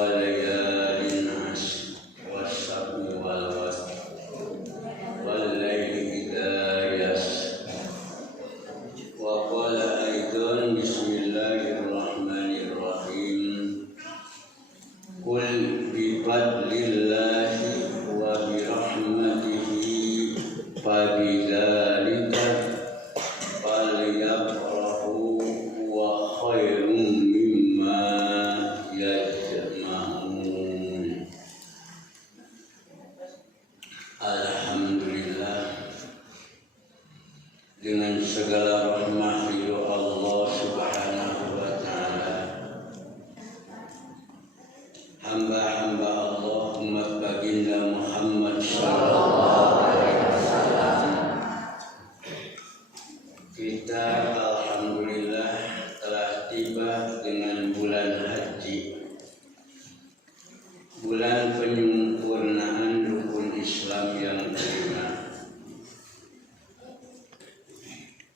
وليال عشر والشفع والوتر والليل إذا يسر. وقال أيضا بسم الله الرحمن الرحيم قل بفضل الله وبرحمته فبذلك فليفرحوا هو خير مما يجمعون. Alhamdulillah, dengan segala rahmat ridho Allah Subhanahu wa taala, hamba-hamba Allah umat baginda Muhammad sallallahu alaihi wasallam, kita alhamdulillah telah tiba dengan bulan haji, bulan penyempurnaan rukun Islam yang kelima.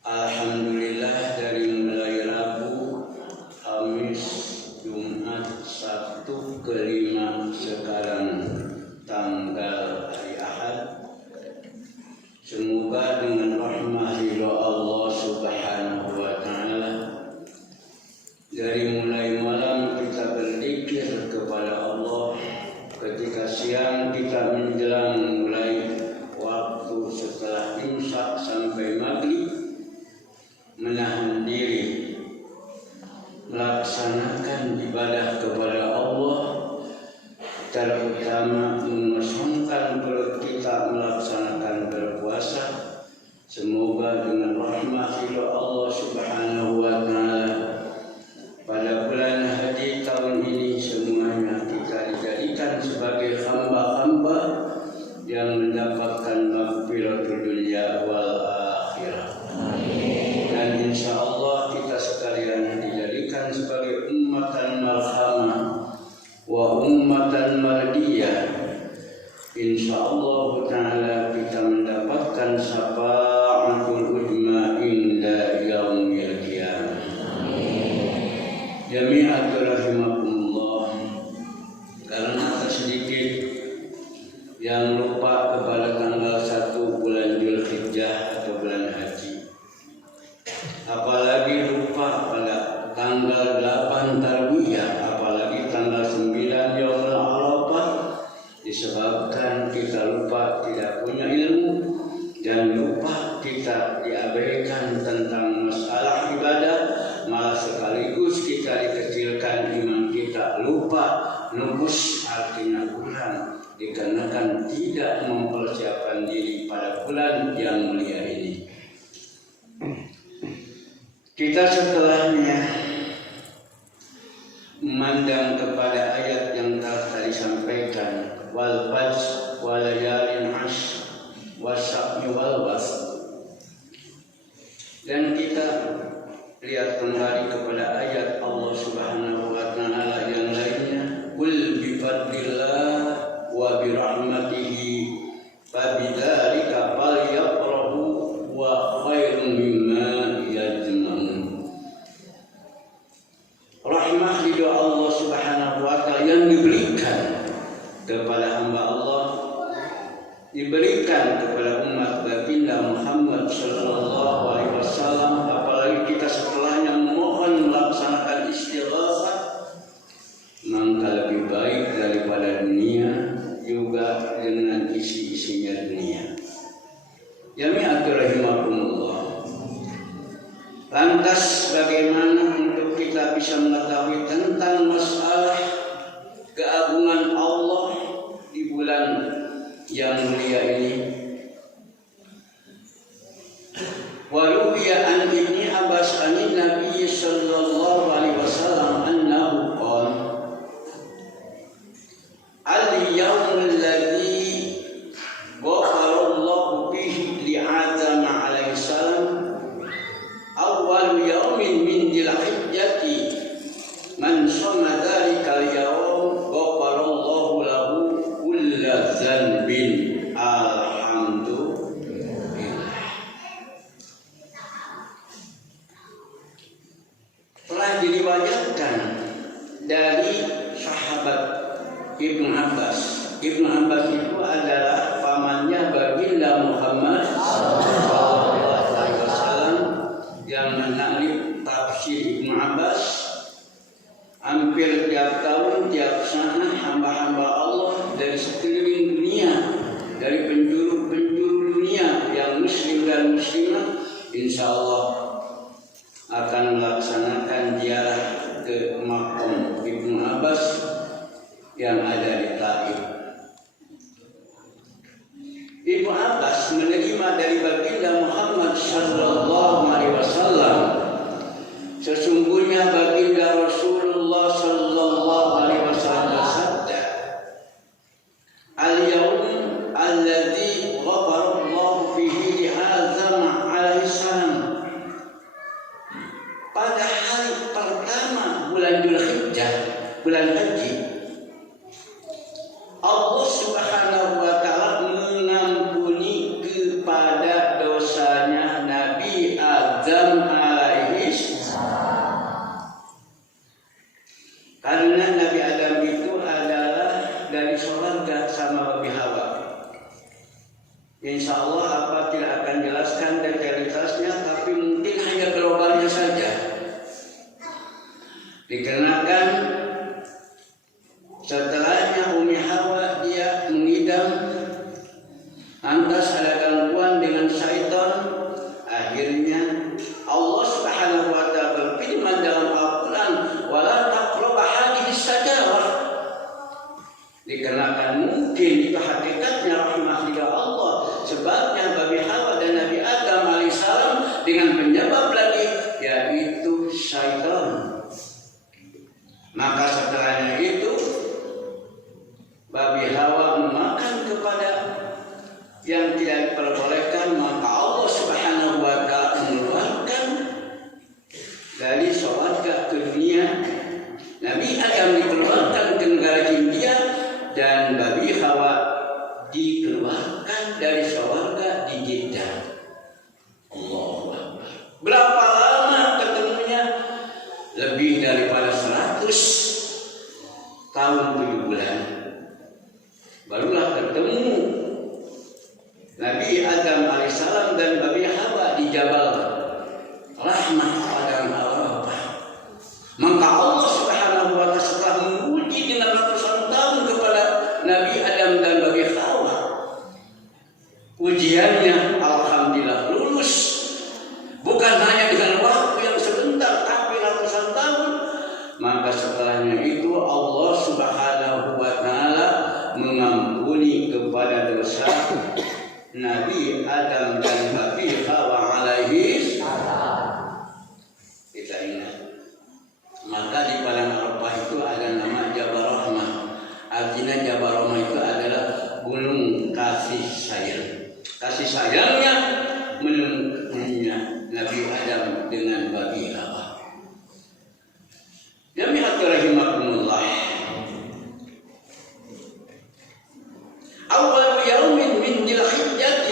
Alhamdulillah, dari mulai Rabu, Kamis, Jumat, Sabtu, kelima, sekarang tanggal hari Ahad. Semoga dengan rahmat ridho Allah Subhanahu wa taala, dari mulai malam kita berzikir kepada Allah, ketika siang kita menjelang mulai waktu setelah imsak sampai maghrib, menahan diri melaksanakan ibadah kepada Allah, terutama mengosongkan perut kita melaksanakan berpuasa. Semoga dengan rahmat ridho Allah Subhanahu wa taala, pada bulan haji tahun ini semuanya kita dijadikan sebagai hamba-hamba yang mendapatkan maghfiratul dunya wal akhirah. Dan insya Allah kita sekalian dijadikan sebagai ummatan marhamah wa ummatan mardiyah. Insya Allah taala kita mendapatkan syafaatul uzma inda yaumil qiyamah. Jami'atul rahimakumullah, karena sedikit yang lupa kepada tanggal 1 bulan Dzulhijjah atau bulan haji, apalagi lupa pada tanggal 8 Tarwiyah, apalagi tanggal 9 Yaumul Arafah, disebabkan kita lupa tidak punya ilmu dan lupa kita diabaikan tentang masalah ibadah, malah sekaligus kita dikecilkan iman kita, lupa nubus artinya kurang, dikarenakan tidak mempersiapkan diri pada bulan yang mulia ini. Kita setelahnya memandang kepada ayat yang telah tadi sampaikan, wal fajr wal layalin ashr wasyaf'i wal watr, dan kita lihat kembali kepada ayat Allah Subhanahu wa taala yang lainnya, qul bi fadlillah wa bi rahmatihi fabidzalika falyafrahu wa khairum mimma yajma'un. Rahmat ridho Allah Subhanahu wa taala yang diberikan kepada hamba Allah, diberikan kepada umat baginda Muhammad sallallahu alaihi wasallam, apalagi kita setelahnya memohon melaksanakan istighatsah, maka lebih baik daripada dunia juga dengan isi-isinya dunia. Jami'atul rahimakumullah. Lantas bagaimana untuk kita bisa mengetahui tentang masalah keagungan Allah di bulan yang mulia ini? Waruwiya an Ibni Abbas an Ibnu Abbas. Ibnu Abbas itu adalah pamannya baginda Muhammad SAW yang menaklif tafsir Ibnu Abbas. Hampir tiap tahun, tiap sana hamba-hamba Allah dari sekeliling dunia, dari penjuru-penjuru dunia yang muslim dan muslimah, insya Allah akan melaksanakan ziarah ke makam Ibnu Abbas yang ada di Taif. Ibnu Abbas menerima dari baginda Muhammad sallallahu alaihi wasallam, sesungguhnya baginda Rasulullah sallallahu alaihi wasallam bersabda, "Al-yaum alladzi ghafara Allah fihi li Adam alaihi salam." Pada hari pertama bulan Dzulhijjah, bulan haji, Allah Subhanahu wa taala mengampuni kepada dosanya Nabi Adam alaihi salam. Karena Nabi Adam itu adalah dari surga sama Babi Hawa. Insya Allah apa tidak akan jelaskan detailitasnya, tapi mungkin hanya globalnya saja. Dikarenakan setelahnya Umi Hawa dia mengidam, lantas ada gangguan dengan syaitan. Akhirnya Allah Subhanahu wa taala berfirman dalam Al-Qur'an, "Wala taqrabu hadhihi syajarah." Dikarenakan mungkin itu hakikatnya rahmat dari Allah, sebabnya Babi Hawa dan Nabi Adam alaihissalam dengan penyebab lagi yaitu syaitan. Maka setelahnya itu Babi Hawa memakan kepada yang tidak diperbolehkan, maka Allah Subhanahu wa taala mengeluarkan dari surga ke dunia. Nabi Adam dikeluarkan ke negara India dan Babi Hawa dikeluarkan dari surga di Jeddah. Allahu Akbar. Berapa lama ketemunya? Lebih daripada 100 tahun 7 bulan. Barulah ketemu Nabi Adam alaihissalam dan Babi Hawa di Jabal Rahmah padang Arafah. Maka Allah Subhanahu wa taala setelah menguji dengan ratusan tahun kepada Nabi Adam dan Babi Hawa, ujiannya alhamdulillah lulus. Bukan hanya dengan waktu yang sebentar, tapi ratusan tahun. Maka setelahnya itu Allah Subhanahu wa taala mengampuni kepada dosa Nabi Adam dan Babi Hawa alaihi salam. Kita ingat. Maka di padang Arafah itu ada nama Jabal Rahmah. Artinya Jabal Rahmah itu adalah gunung kasih sayang. Kasih sayangnya menemukannya Nabi Adam dengan Babi Hawa. Jami'at rahimakumullah. Awal yaumin min Dzulhijjah,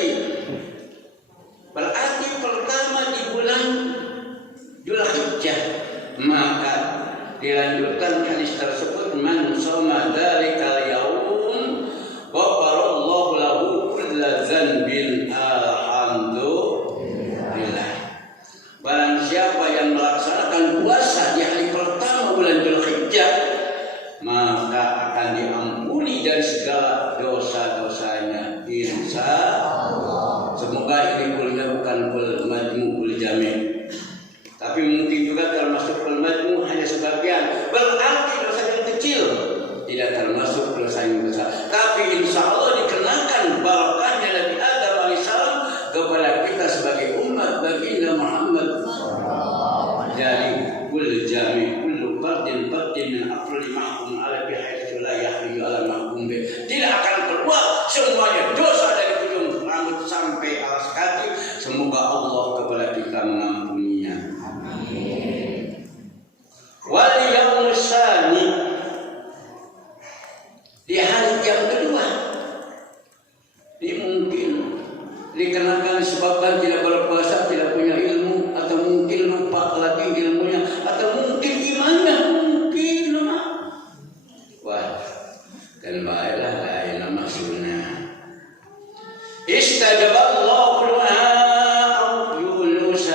berarti pertama di bulan Dzulhijjah. Maka dilanjutkan hadis tersebut, man shoma dzalikal yaum ghafarallahu lahu kulla dzanbin. Alhamdulillah. Barang siapa yang melaksanakan puasa di hari pertama bulan Dzulhijjah, maka akan diampuni dari segala dosa-dosanya, insya Allah. Semoga ini kulnya bukan kul majmu, kul jami', tapi mungkin juga termasuk kul majmu hanya sebagian. Berarti dosa yang kecil tidak termasuk dosa yang besar, tapi insya Allah dikenakan barakahnya Nabi Adam alaihissalam kepada kita sebagai umat baginda Muhammad. Jadi kul jami' kullu fardin min aqli mahkum ala bihaitsu la yahri ala mahkum bi, tidak akan keluar semuanya dosa dari ujung rambut sampai alas kaki. Semoga Allah kepada kita mengampuninya. Amin. Wal yaumul tsani, di hari yang kedua, mungkin dikenakan disebabkan tidak berpuasa, tidak punya ilmu, atau mungkin lupa lagi ilmunya, atau mungkin imannya, mungkin lemah. Wah, dan baiklah lain nama sunnah. Istajaballahu du'a Yunus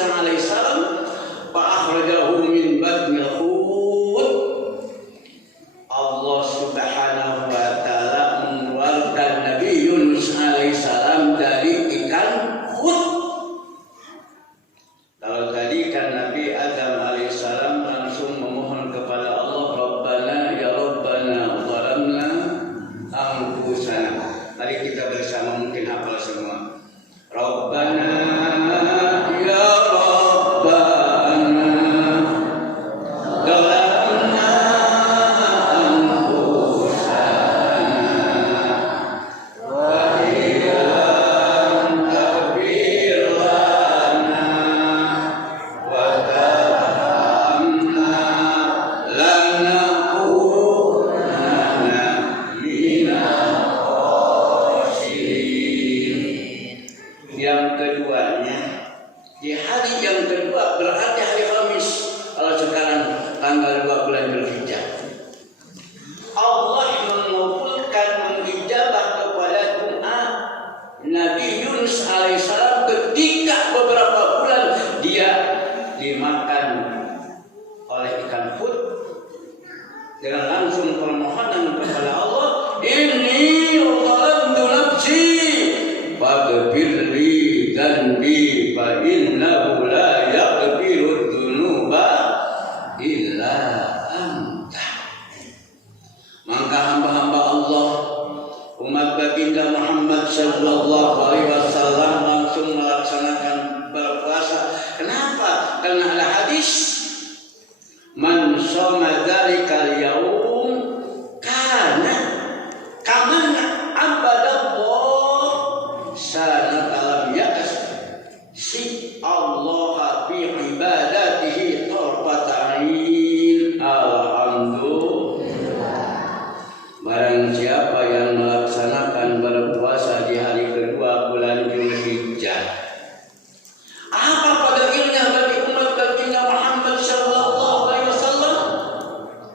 alaihi salam fa akhrajahu min batnil hut. Allah Subhanahu wa taala mengeluarkan Nabi Yunus alaihi salam dari ikan hut. Kalau tadi kan Nabi Adam alaihissalam langsung memohon kepada Allah, Rabbana ya Rabbana zalamna anfusana. Mari kita bersama mungkin hafal semua. Rabbana ya Rabbana zalamna anfusana wa illam taghfir lana wa tarhamna lanakunanna minal khasirin. Yang keduanya, di hari yang kedua berarti hari Kamis. Kalau sekarang tanggal 2 bulan Dzulhijjah, Allah mengumpulkan mengijabah kepada doa Nabi Yunus alaihissalam ketika beberapa bulan dia dimakan oleh ikan hut dengan langsung permohonan kepada Allah, inni zalamtu nafsi faghfirli dzanbi fa innahu la yaghfiru dzunuba illa anta. Maka hamba-hamba Allah umat baginda Muhammad sallallahu alaihi wasallam langsung melaksanakan berpuasa. Kenapa? Karena ada hadis man shoma dzalikal yaum kana kaman abadallah sanatalam yakas si Allah fi ibadatihi tarfata'in. Alhamdulillah. Barang siapa yang melaksanakan berpuasa di hari kedua bulan Dzulhijjah, apa fadilnya bagi umat baginda Muhammad sallallahu alaihi wasallam?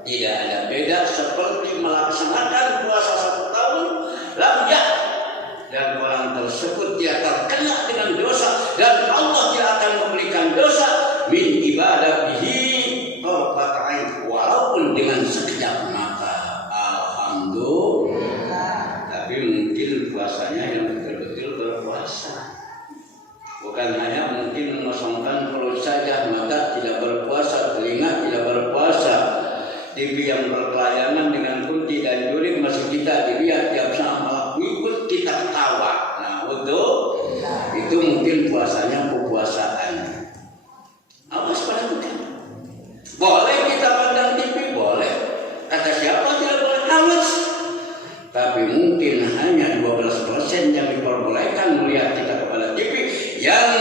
Tidak ada beda seperti melaksanakan puasa 1 tahun lam ya, dan orang tersebut dia terkena dengan dosa dan Allah tidak akan memberikan dosa min ibadatihi tarfata'in walaupun dengan sekejap mata. Alhamdulillah. Tapi mungkin puasanya yang betul-betul berpuasa, bukan hanya mungkin mengosongkan perut saja, mata tidak berpuasa, telinga tidak berpuasa, TV yang berkelayangan dengan kunti dan duri masih kita dilihat tiap saat malah ikut kita ketawa. Nah, itu mungkin puasanya kepuasaan. Awas pada bukan. Boleh kita pandang TV, boleh. Kata siapa tidak boleh? Awas. Tapi mungkin hanya 12% yang diperbolehkan melihat kita kepada TV, yang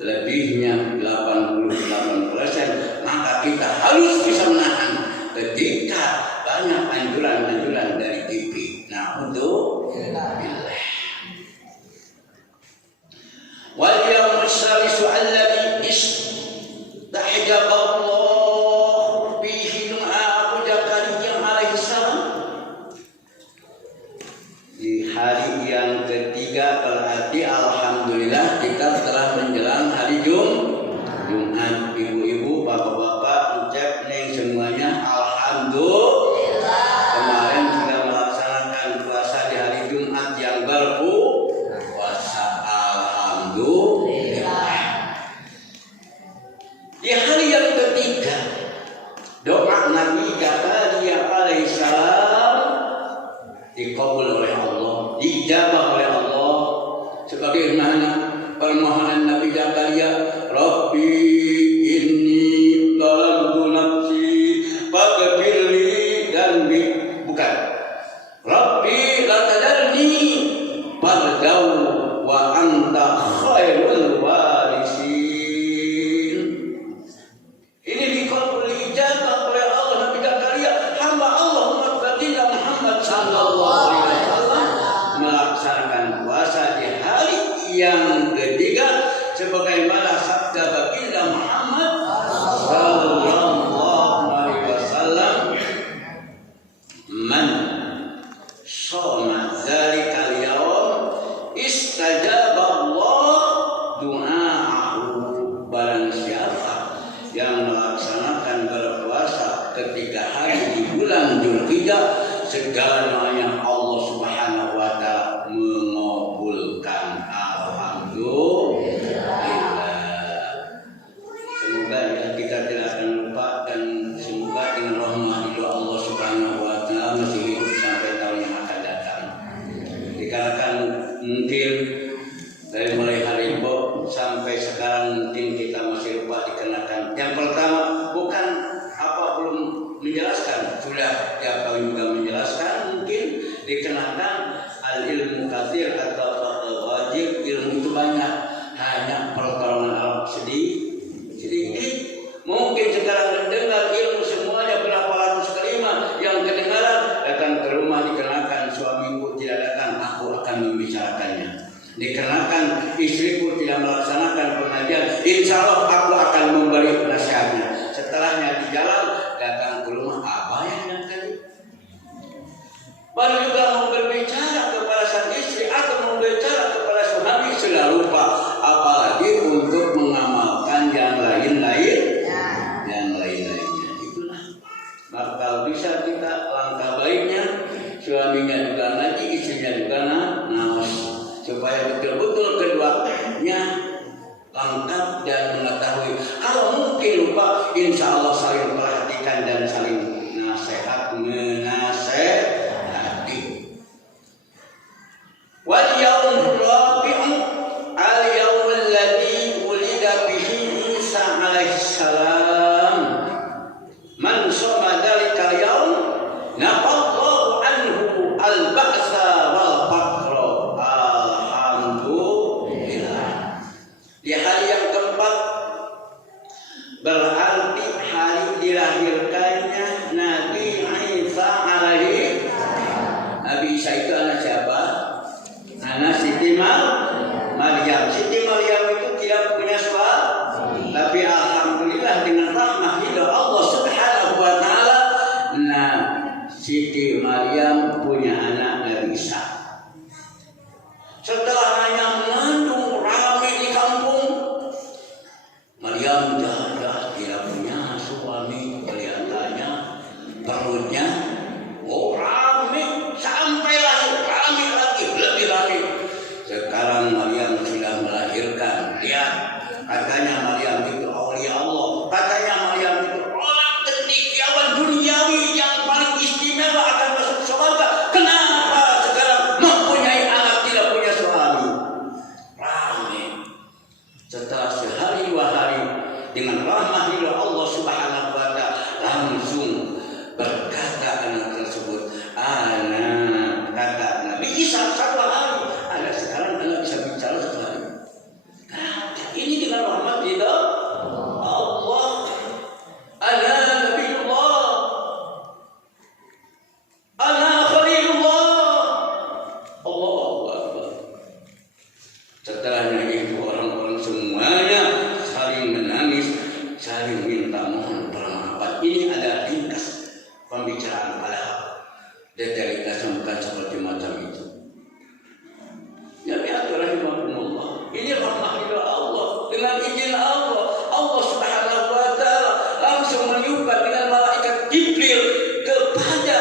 lebihnya 88%, maka kita harus bisa menahan ketika banyak anjuran-anjuran dari TV. Nah, untuk billah. Wal yawmus salisu alladhi istahjaballahu bihi Abu Zakaria alaihi salam. Di hari yang ketiga berarti alhamdulillah kita telah menjelang hari Jumat. Ibu-ibu, bapak-bapak, ucap neng semuanya alhamdulillah. Kemarin sudah melaksanakan puasa di hari Jumat yang berpuasa. Alhamdulillah. Di hari yang ketiga doa Nabi Zakaria alaihissalam dikabul oleh Allah, dijabah oleh Allah, sebagaimana permohonan Nabi Zakaria, Rabbi inni zalamtu nafsi faghfirli dzanbi, bukan Rabbi la tadarni fardau wa anta khairul warisin. Ini dikabul, dijabah oleh Allah. Nabi Zakaria, hamba Allah umat baginda Muhammad sallallahu alaihi wasallam, melaksanakan puasa di hari yang ketiga sebagaimana sabda baginda Muhammad sallallahu alaihi wasallam, hari di bulan Dzulhijjah segalanya Allah Subhanahu wa taala mengabulkan. Alhamdulillah. Semoga ya kita tidak akan lupa dan semoga dengan rahmat Allah Subhanahu wa taala masih hidup sampai tahun yang akan datang. Dikarenakan mungkin dari mulai hari Ibu sampai sekarang mungkin kita masih lupa dikenakan. Yang pertama bukan apa belum menjelaskan, sudah ya kau juga menjelaskan mungkin dikenakan al-ilmu katsir atau wajib, ilmu itu banyak, hanya pertolongan Allah sedikit. Mungkin sekarang mendengar ilmu semuanya berapa ratus kalimat yang kedengaran, datang ke rumah dikenakan suamiku tidak datang, aku akan membicarakannya. Dikarenakan istriku tidak melaksanakan pengajian, insya Allah aku akan memberi nasihatnya. Setelahnya di jalan datang ke rumah, apa yang tadi? Baru juga mau berbicara kepada sang istri atau mau berbicara kepada suami sudah lupa, apalagi untuk mengamalkan yang lainlainnya. Itulah. Maka kalau bisa kita langkah baiknya, suaminya juga ngaji, istrinya juga ngawas, supaya betul-betul keduanya lengkap dan mengetahui. Kalau mungkin lupa, insya Allah saling perhatikan dan saling menasehati. Wal yaumur rabi'u al yaumul ladzi wulida bihi Isa alaihi salam. Man shoma dzalika yaum naqallahu anhu al ba'sa wal faqra. Alhamdulillah. Di hari yang keempat berarti hari dilahirkannya Nabi Isa alaihi. Nabi Isa itu anak siapa? Anak Siti Maryam. Siti Maryam itu tidak punya suami, tapi alhamdulillah dengan rahmat hidayah Allah Subhanahu wa taala, nah Siti Maryam punya anak Nabi Isa. Setelah hanya mengandung ramai di kampung, Maryam jahat tidak punya suami, kelihatannya perutnya ramai sampai lahir, ramai lagi, lebih ramai. Sekarang Maryam sudah melahirkan. Lihat, katanya Maryam itu aulia Allah, katanya Maryam itu orang cendekiawan duniawi yang paling istimewa akan masuk surga. Kenapa sekarang mempunyai anak tidak punya suami? Ramai. Setelah sehari dua hari dengan rahmat Allah Subhanahu wa taala, langsung berkata anak tersebut, anak, kata Nabi Isa satu hari, ada sekarang anak bisa bicara satu hari. Ini dengan rahmat Allah. Ana Nabiullah, ana Khalilullah. Allahu Akbar. Setelahnya itu orang-orang semuanya saling menangis, saling minta mohon permaafan. Ini adalah ringkas pembicaraan padahal detailitasnya bukan seperti macam itu. Ya rahimahumullah. Ini rahmat Allah dengan izin Allah. Allah Subhanahu wa taala langsung meniupkan dengan malaikat Jibril kepada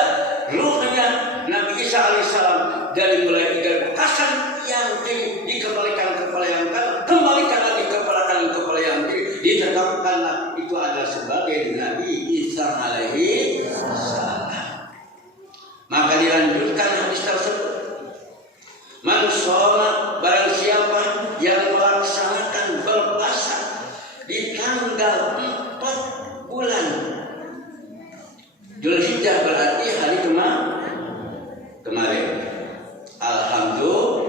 ruhnya Nabi Isa alaihissalam, dari mulai tiga bekasan yang dikembalikan kepala yang kanan, kembalikan lagi kepala kanan, kepala yang kiri, ditetapkanlah itu adalah sebagai Nabi Isa alaihi salam. Maka dilanjutkan hadis tersebut, man shoma, barang siapa yang melaksanakan berpuasa di tanggal 4 bulan Dzulhijjah, berarti hari kemarin. Alhamdulillah.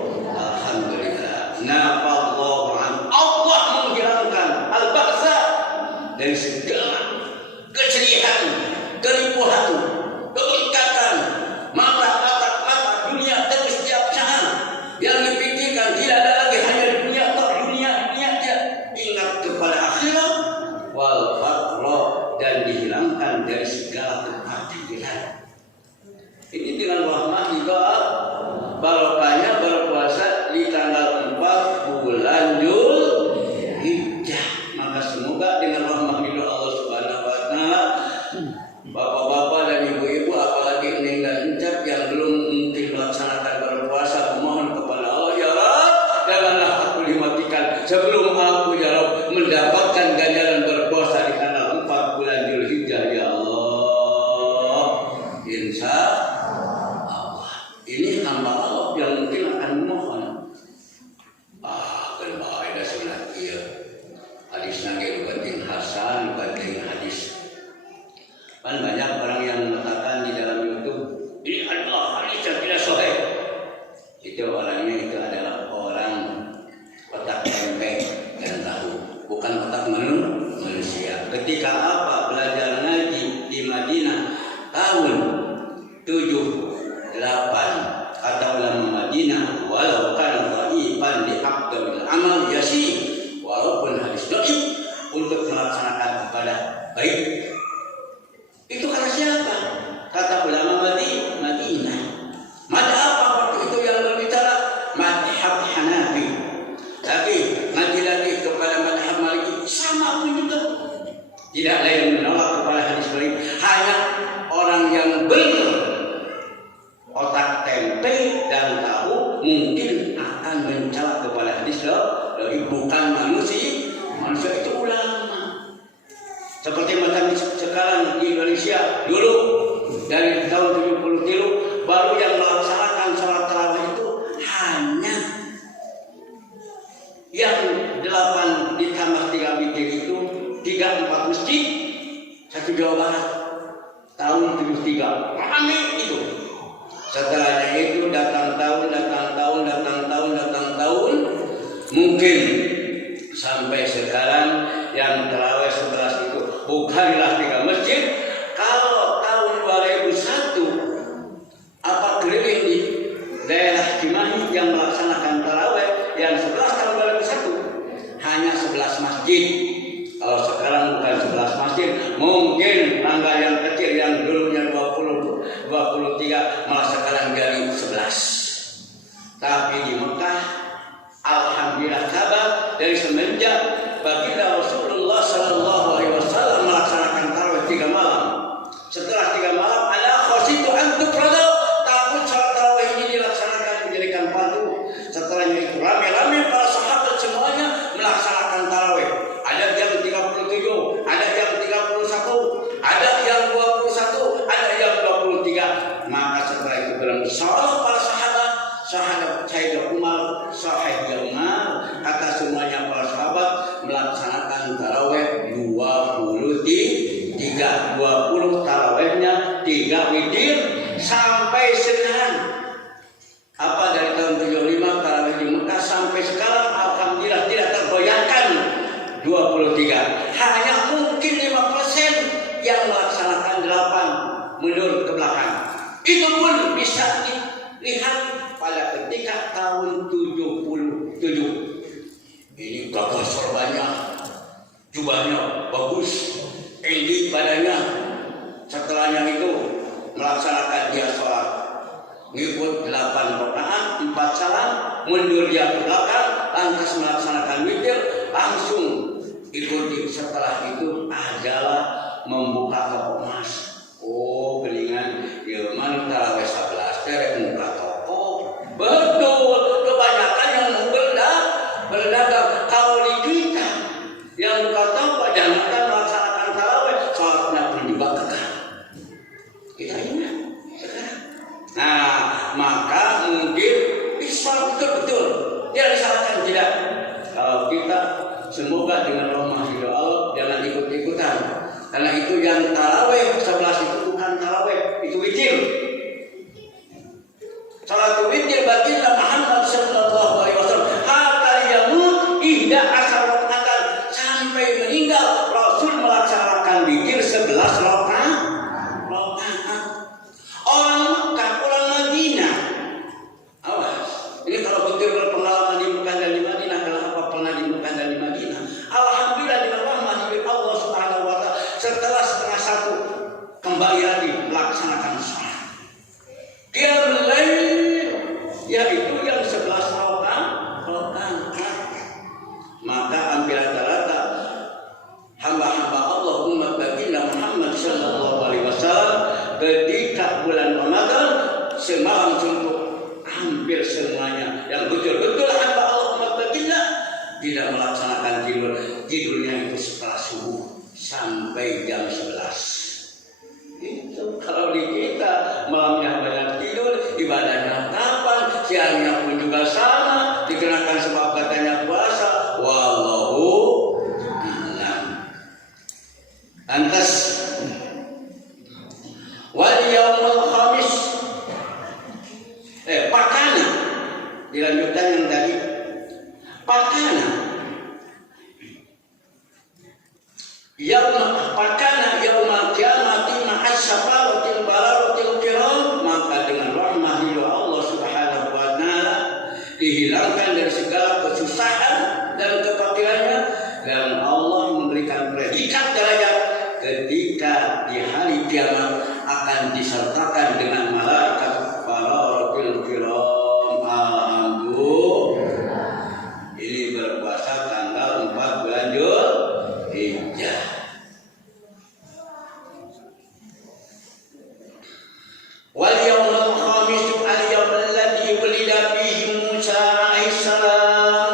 Nafallahu an, Allah menghilangkan al-ba'sa, dari segala kesedihan, keribuhan, kebengkakan, mata dunia terus setiap saat yang dipikirkan tidak ada lagi hanya dunia atau dunia dia ingat kepada akhirat. Wal Insya Allah. Ini hamba Allah yang mungkin akan memohon. Kan ada sunat iya. Hadis nangge bukatin Hasan, bukatin hadis. Kan banyak orang yang mengatakan di dalam YouTube, ini adalah hadis yang tidak sahih. Itu orangnya itu adalah orang otak tempe dan tahu, bukan otak manusia. Ketika apa belajar ngaji di Madinah tahun 78 kata ulama Madinah, walau kan dhaifan di aqdamil amal yasi, walaupun hadis dhaif untuk melaksanakan ibadah baik. Itu karena siapa? Kata ulama Madinah. Mada apa waktu itu yang berbicara? Madhab Hanafi. Tapi ngaji lagi kepada madhab Maliki sama pun juga. Tidak ada yang menolak kepada hadis dhaif. Hanya orang yang otak tempe dan tahu mungkin akan mencela kepada hadis dhaif, bukan manusia. Manusia itu ulama. Seperti macam sekarang di Indonesia dulu dari tahun 73 baru yang melaksanakan sholat tarawih itu hanya yang 8 ditambah 3 witir itu 3-4 masjid satu Jawa Barat tahun 73 ramai itu. Setelahnya itu datang tahun mungkin sampai sekarang yang terawih setelah itu bukanlah 3 masjid. Kalau tahun 2001 apa keliling di daerah Cimahi yang melaksanakan tarawih yang 11 tahun 2001 hanya 11 masjid. Kalau sekarang bukan 11 masjid, mungkin tangga yang kecil yang dulunya 23 malah sekarang jadi 11. Tapi di Mekah alhamdulillah kabar dari semenjak baginda Rasulullah sallallahu alaihi wasallam melaksanakan tarawih 3 malam. Setelah 3 malam ala khasitu antuk rada, takut salat tarawih ini dilaksanakan menjadikan padu. Setelahnya itu rame-rame para sahabat semuanya melaksanakan tarawih. Ada yang 37, ada yang 31, ada yang 21, ada yang 23. Maka setelah itu bermusyawarah para sahabat Sayyidina Umar, Sayyidina Umar, kata semuanya para sahabat melaksanakan tarawih 23, 20 tarawihnya 3 witir sampai sekarang. Apa dari tahun 75 tarawih di Mekah sampai sekarang alhamdulillah tidak tergoyahkan 23. Hanya mungkin 5% yang melaksanakan 8 mundur ke belakang. Itu pun bisa dilihat pada ketika tahun 77. Ini gagah sorbannya, jubahnya bagus, tinggi badannya. Setelahnya itu melaksanakan dia sholat, ngikut 8 rakaat, 4 salam, mundur dia ke belakang, lantas melaksanakan witir, langsung ikuti. Setelah itu adalah membuka toko emas. Oh, gelingan ilman tarawih 11 terek muka toko. Betul, kebanyakan yang berdagang. Kalau di kita yang buka toko jangankan melaksanakan tarawih, sholatnya pun juga kekal. Kita ingat sekarang. Nah, maka mungkin bisa betul-betul dia disalahkan tidak. Kalau kita semoga dengan rahmat Allah jangan ikut-ikutan. Karena itu yang tarawih 11 itu bukan tarawih, itu witir. Salat witir baginda Muhammad sallallahu alaihi wasallam hatta yamut ihda asar rakaat, sampai meninggal Rasul melaksanakan witir 11 rakaat. Orang Mekah, orang Madinah. Awas, ini kalau betul berpengalaman di Mekah dan di Madinah, kenapa pernah di Mekah dan di Madinah? Alhamdulillah dengan rahmat Allah Subhanahu wa taala setelah 1/2 kembali lagi melaksanakan salat. Qiyamul lail yaitu yang 11 rakaat. Maka hampir rata-rata hamba-hamba Allah umat baginda Muhammad sallallahu alaihi wasallam ketika bulan Ramadan semalam suntuk hampir semuanya yang betul-betul hamba Allah umat baginda tidak melaksanakan tidurnya itu setelah subuh sampai jam 11. Itu kalau di kita ibadahnya kapan, siangnya pun juga sama, dikenakan sebab katanya puasa. Wallahu a'lam. Lantas wal yaumul khamis, pakana, dilanjutkan yang tadi, pakana yaumul kiamati ma'as syafaratil bararatil kiram, maka dengan rahmat Allah Subhanahu wa ta'ala dihilangkan dari segala kesusahan dan kefakirannya, dan Allah memberikan predikat derajat ketika di hari kiamat akan disertakan dengan malaikat bararatil kiram. Alhamdulillah. Ini berpuasa tanggal 4 bulan Dzulhijjah. Wal yaumul khamis al yaum alladzi wulida fihi Musa alaihi salam.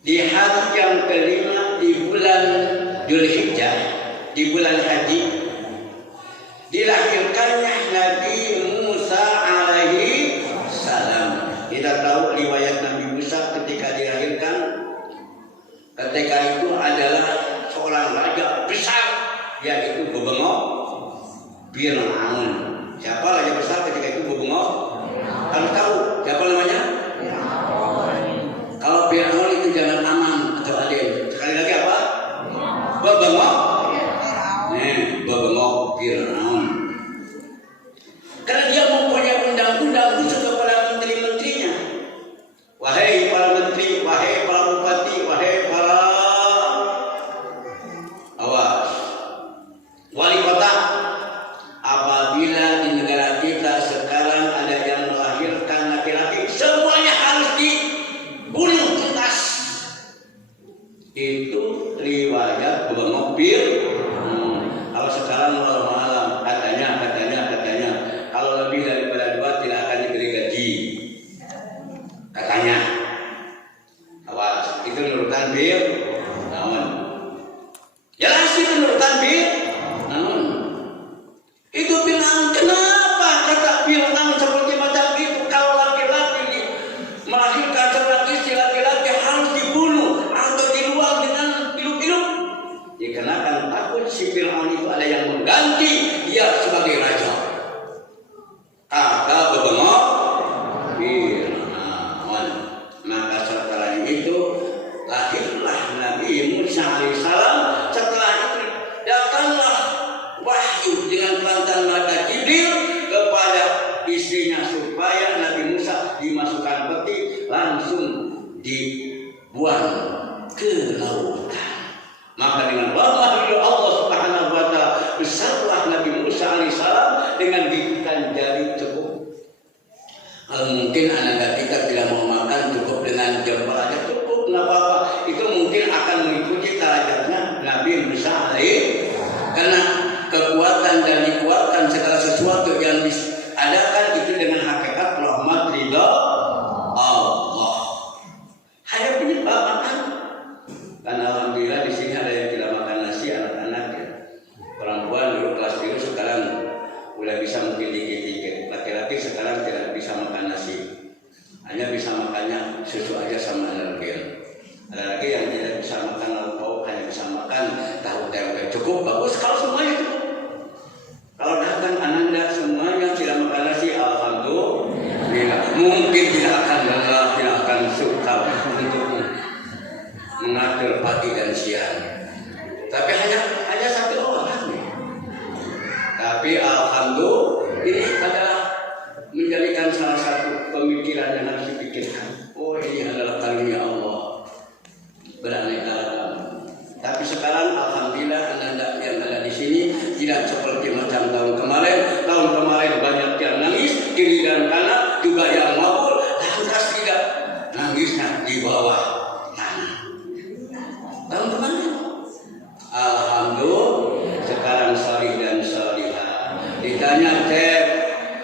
Di hari yang kelima di bulan Dzulhijjah, di bulan haji, dilahirkannya Nabi Musa alaihi salam. Kita tahu riwayat Nabi Musa ketika dilahirkan, ketika itu adalah seorang raja besar, yaitu Bebengok Fir'aun. Siapa raja besar ketika itu? Bebengok. Harus tahu siapa namanya? Kalau Fir'aun itu jangan aman atau adil. Sekali lagi apa? Bebengok. Bebengok Fir'aun. Karena dia mempunyai undang-undang khusus kepada menteri-menterinya. Wahai para menteri, wahai para bupati, wahai para wali kota, apabila di negara kita sekarang ada yang melahirkan laki-laki, semuanya harus dibunuh tuntas. Itu riwayat Bebengok Fir'aun. Kalau sekarang malam katanya kalau lebih daripada 2 tidak akan diberi gaji. Katanya. Awas, itu nurutan Fir'aun. Jelas itu nurutan Fir'aun. Itu Fir'aun, kenapa kata Fir'aun seperti macam itu? Kalau laki-laki melahirkan seorang istri laki-laki harus dibunuh atau dibuang dengan hidup-hidup. Dikarenakan takut si Fir'aun itu ada yang mengganti dia sebagai raja. Kata Bebengok Fir'aun. Maka setelah itu lahirlah Nabi Musa alaihissalam. Setelah itu datanglah wahyu dengan perantara malaikat Jibril kepada istrinya supaya Nabi Musa dimasukkan peti langsung dibuang ke lautan. Maka dengan rahmat Allah Subhanahu wa ta'ala besarlah Nabi Musa alaihissalam dengan gigitan jari cukup. Kalau mungkin anak kita tidak mau makan, cukup dengan jempol aja cukup, nggak apa-apa. Itu mungkin akan mengikuti derajatnya Nabi Musa alaihi. Karena kekuatan dan dikuatkan segala sesuatu yang diadakan itu dengan hakikat rahmat ridha Allah. Hanya penyebab makan. Dan alhamdulillah di sini ada yang tidak makan nasi, anak-anak ya. Perempuan dulu kelas biru sekarang udah bisa mungkin dikit-dikit. Laki-laki sekarang tidak bisa makan nasi, hanya bisa makannya susu aja sama alergen. Ada lagi yang tidak bisa makan lauk pauk, hanya bisa makan tahu tempe. Cukup bagus kalau semuanya cukup. Kalau datang ananda semuanya tidak makan nasi, alhamdulillah. Mungkin tidak akan lelah, tidak akan suka untuk mengatur pagi dan siang. Tapi hanya satu orang. Tapi alhamdulillah ini adalah menjadikan salah satu pemikiran yang harus dipikirkan. Oh, ini adalah karunia Allah beraneka ragam. Tapi sekarang alhamdulillah anak-anak yang ada di sini tidak seperti macam tahun kemarin. Tahun kemarin banyak yang nangis kiri dan kanan, juga yang mabuk, lantas tidak nangisnya di bawah tanah. Tahun kemarin alhamdulillah sekarang salih dan salihah. Ditanya Cep,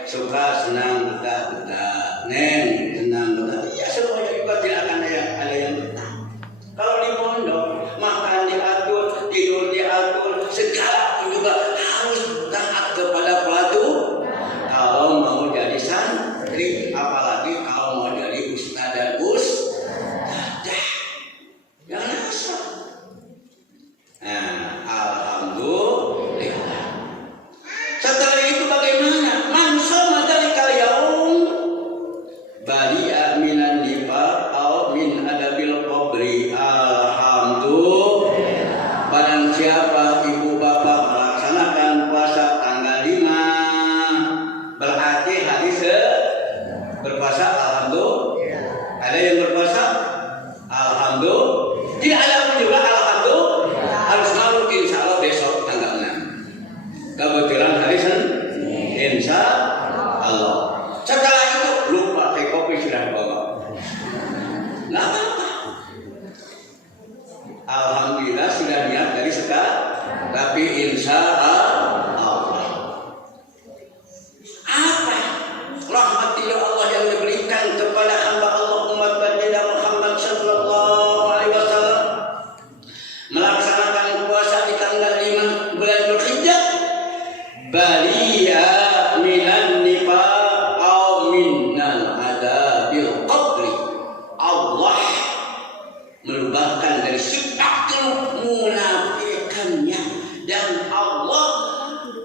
suka senang betah, Neng senang betah. Ya semuanya juga tidak akan ada yang betah. Kalau di pondok makan diatur, tidur diatur, segala juga harus taat kepada peraturan. baliya minan nifaq au minnal adabil qabri. Allah melubangkan dari sifat kemunafikannya, dan Allah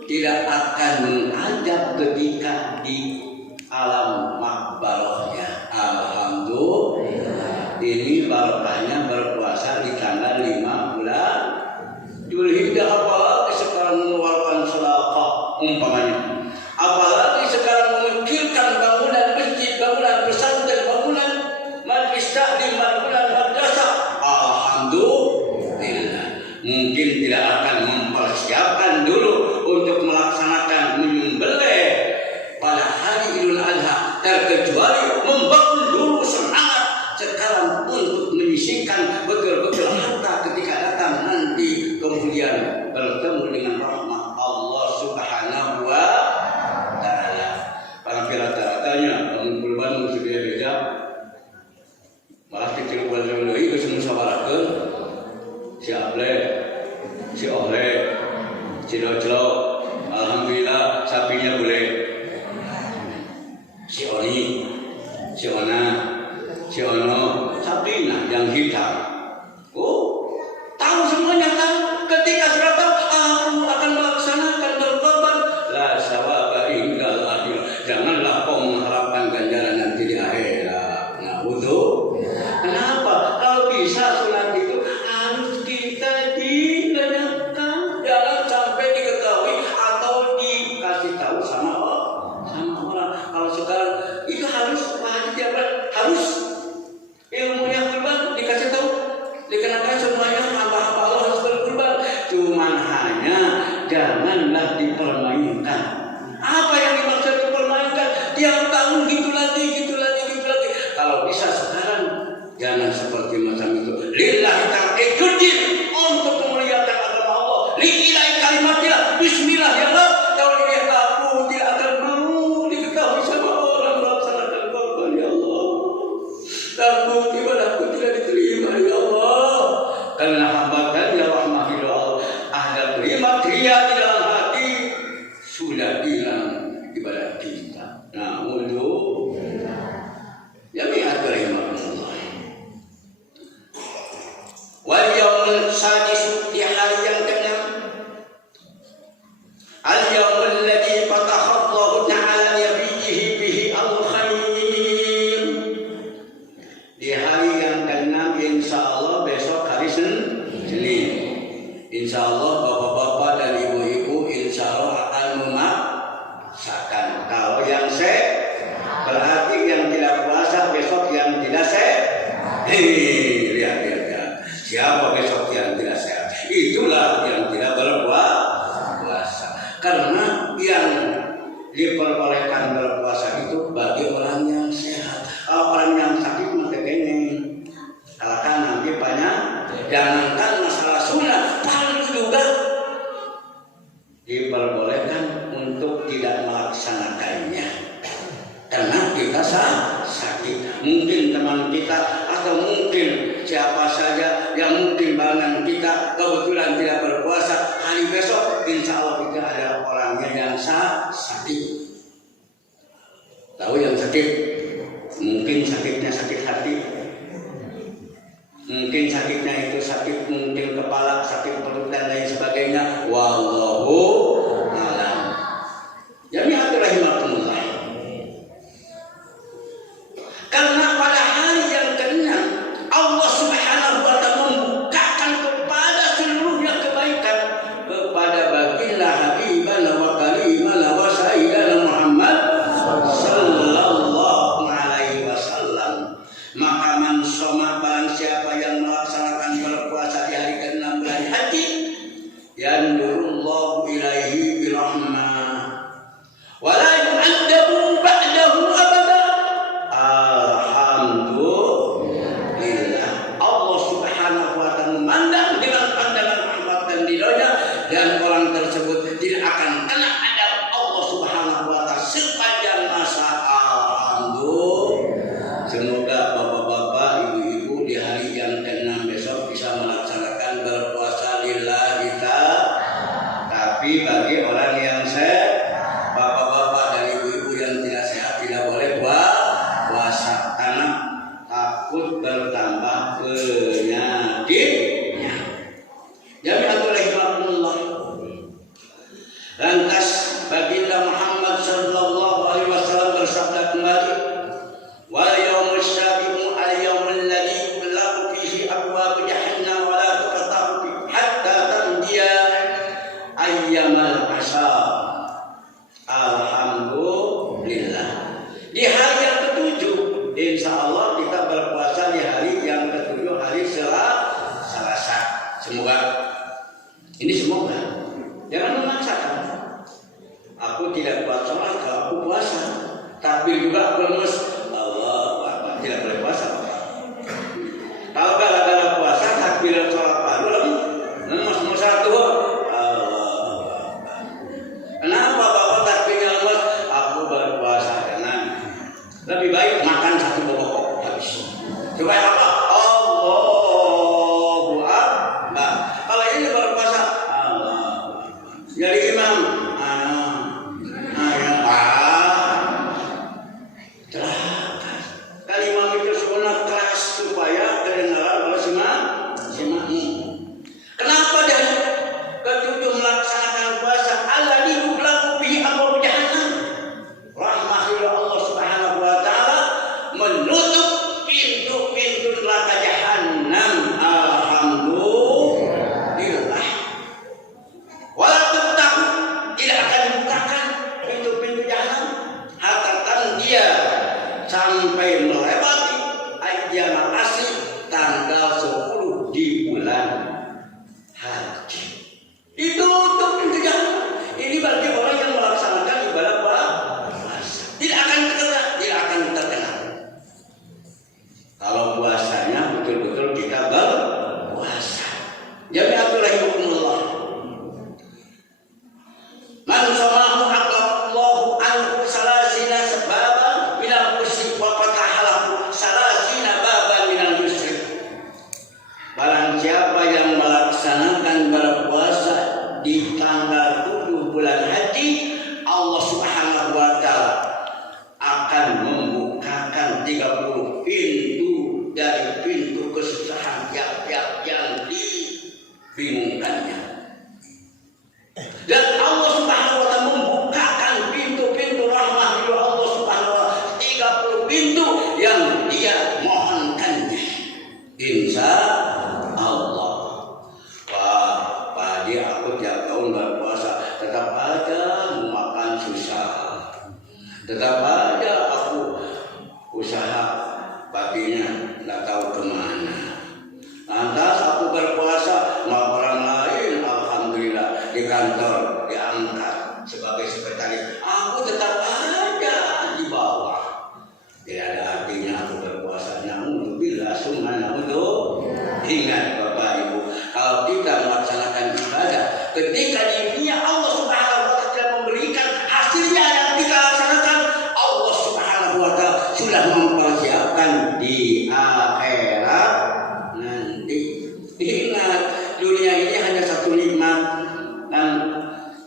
tidak akan mengadab ketika di alam makbarahnya. Alhamdulillah. Ini barokahnya berpuasa di tanggal 5 bulan Dzulhijjah. Apalagi sekarang mengeluarkan sedekah umpamanya, apalagi sekarang memikirkan bangunan masjid, bangunan pesantren, bangunan majlis taklim, bangunan madrasah. Alhamdulillah. Mungkin tidak akan mempersiapkan dulu untuk melaksanakan menyembelih pada hari Idul Adha, terkecuali membangun dulu semangat sekarang untuk menyisihkan betul-betul harta ketika datang nanti kemudian bertemu dengan rahmat Allah Subhanahu wa taala. Tapi rata-ratanya kaum kurban mesti beda, malah kecil kualitas itu semua sabarakeun si Able, si Ohle, si Dojlo, alhamdulillah sapinya boleh, si Oni, si Ona, si Ono, sapinya yang hitam. Oh, tahu semuanya, tahu. Ketika sudah tahu, aku akan melaksanakan berkorban. La sawaba indal akhir. Janganlah kau mengharapkan ganjaran nanti di akhirat. Nah, untuk kenapa? Kalau bisa sholat itu harus kita ditanyakan, jangan sampai diketahui atau dikasih tahu sama orang. Kalau sekarang itu harus harus ilmunya kurban dikasih tahu, dikenakan semuanya apa-apa Allah harus berkurban. Cuman hanya janganlah dipermainkan. Apa yang dimaksud dipermainkan? Tiap tahun gitu lagi. Kalau bisa sekarang jangan seperti macam itu. Lillahi ta'ala untuk memuliakan agama Allah. Lillahi kalimatnya bismillah ya Allah. Kalau ini aku tidak akan perlu diketahui sama orang melaksanakan korban ya Allah. Takut ibadahku tidak diterima ya Allah. Karena hambatan ya rahmatillah. Ada terima kriya di dalam hati, sudah hilang ibadah kita. Nah, untuk jami'at rahimahullah. Wal yaumul sadis, di hari yang ke-6, al yaumul ladzi fataha Allah ta'ala li nabiyyihi bihi al-khair. Di hari yang ke-6 insyaallah besok hari Senin. Insyaallah bapak-bapak dan ibu-ibu insyaallah akan memaksakan. Kalau yang berarti yang tidak puasa besok yang tidak sehat. Lihat. Siapa besok yang tidak sehat? Itulah yang tidak berpuasa. Karena yang diperbolehkan berpuasa itu bagi orang yang sehat. Kalau orang yang sakit maka kene. Kalau kan nanti banyak. Jangankan masalah sunnah, paling juga diperbolehkan untuk tidak melaksanakannya. Karena kita sakit. Mungkin teman kita atau mungkin siapa saja yang mungkin bangan kita kebetulan tidak berpuasa, hari besok insya Allah kita ada orangnya yang sakit. Tahu yang sakit? Mungkin sakitnya sakit hati, mungkin sakitnya itu sakit mungkin kepala, sakit perut dan lain sebagainya. Wallahu a'lam. Jami'at rahimahullah. Karena pada hari yang ke-6 Allah Subhanahu wa ta'ala membukakan kepada seluruhnya kebaikan kepada baginda habibana wa karimana wa sayyidana Muhammad sallallahu alaihi wasallam. Maka man shoma, barang siapa yang melaksanakan berpuasa di hari ke-6 bulan Haji, yanurullahu ilaihi birahmah wa la yu'adzabu ba'dahu abada. Alhamdulillah. Allah Subhanahu wa ta'ala memandang dengan pandangan rahmat dan ridhonya, dan orang tersebut tidak akan kena adab Allah Subhanahu wa ta'ala sepanjang masa. Alhamdulillah. Semoga bapak-bapak, ibu-ibu di hari yang ke-6 besok bisa melaksanakan berpuasa lillahi ta'ala. Tapi bagi orang yang sehat Lantas baginda Muhammad sallallahu alaihi wasallam bersabda kembali, "Wal yaumul syabi'u al yaumul ladzi yughlaqu fihi abwaab jahannam wa la tuqta'u hatta tamdiya ayyamal ashar." Alhamdulillah. Di hari yang ketujuh, insya Allah kita berpuasa di hari yang ketujuh, hari Selasa. Semoga ini semoga jangan memaksakan. Aku tidak buat sholat kalau aku puasa, tapi juga aku lemes. Allah tidak boleh puasa. Kalau gara-gara puasa takbir sholat pagi lemes musa tuh. Kenapa bapak takbirnya lemes? Aku berpuasa dengan lebih baik makan satu bobok habis. Supaya apa? Allahu Akbar. Kalau ini berpuasa, Allah. Jadi imam, Imam itu sebenarnya keras supaya kedengaran oleh si makmum. Kenapa dia ketujuh melaksanakan puasa? Alladzi yughlaqu fihi abwaab jahannam. Rahmatullah Allah Subhanahu wa taala menutup pintu-pintu neraka jahannam. Alhamdulillah. Wala tuftahu, tidak akan dibukakan pintu-pintu jahannam hatta dia sampai melewati ayyam asy tanggal 10 di bulan haji. Ditutup pintu jahannam. Ini bagi orang yang melaksanakan ibadah puasa. Tidak akan terkena. Kalau puasanya betul-betul kita berpuasa. Jami'atul rahimakumullah. Man samahu aqallahu anhu salasina sababan minal usri wa fatahalahu salasina baban minal yusri. Barang siapa yang melaksanakan berpuasa di tanggal 7 bulan haji, Allah Subhanahu wa taala akan membukakan 30 pintu dari pintu kesusahan yang dibingungkannya. Dan Allah Subhanahu wa taala membukakan pintu-pintu rahmat dari Allah Subhanahu wa taala, 30 pintu yang dia mohonkannya. Insya Allah. Wah, Pak Haji, aku tiap tahun berpuasa, tetap aja makan susah. Tetap aja aku usaha paginya nggak tahu kemana. Lantas aku berpuasa, mau orang lain alhamdulillah di kantor diangkat sebagai sekretaris, aku tetap aja di bawah. Tidak ada artinya aku berpuasanya untuk bila sungguhnya untuk ingat Bapak Ibu, kalau kita melaksanakan ibadah ketika di dunia Allah Subhanahu wa taala memberikan hasilnya yang kita laksanakan, Allah Subhanahu wa taala sudah mempersiapkan di akhirat nanti. Ingat, dunia ini hanya satu nikmat. Dan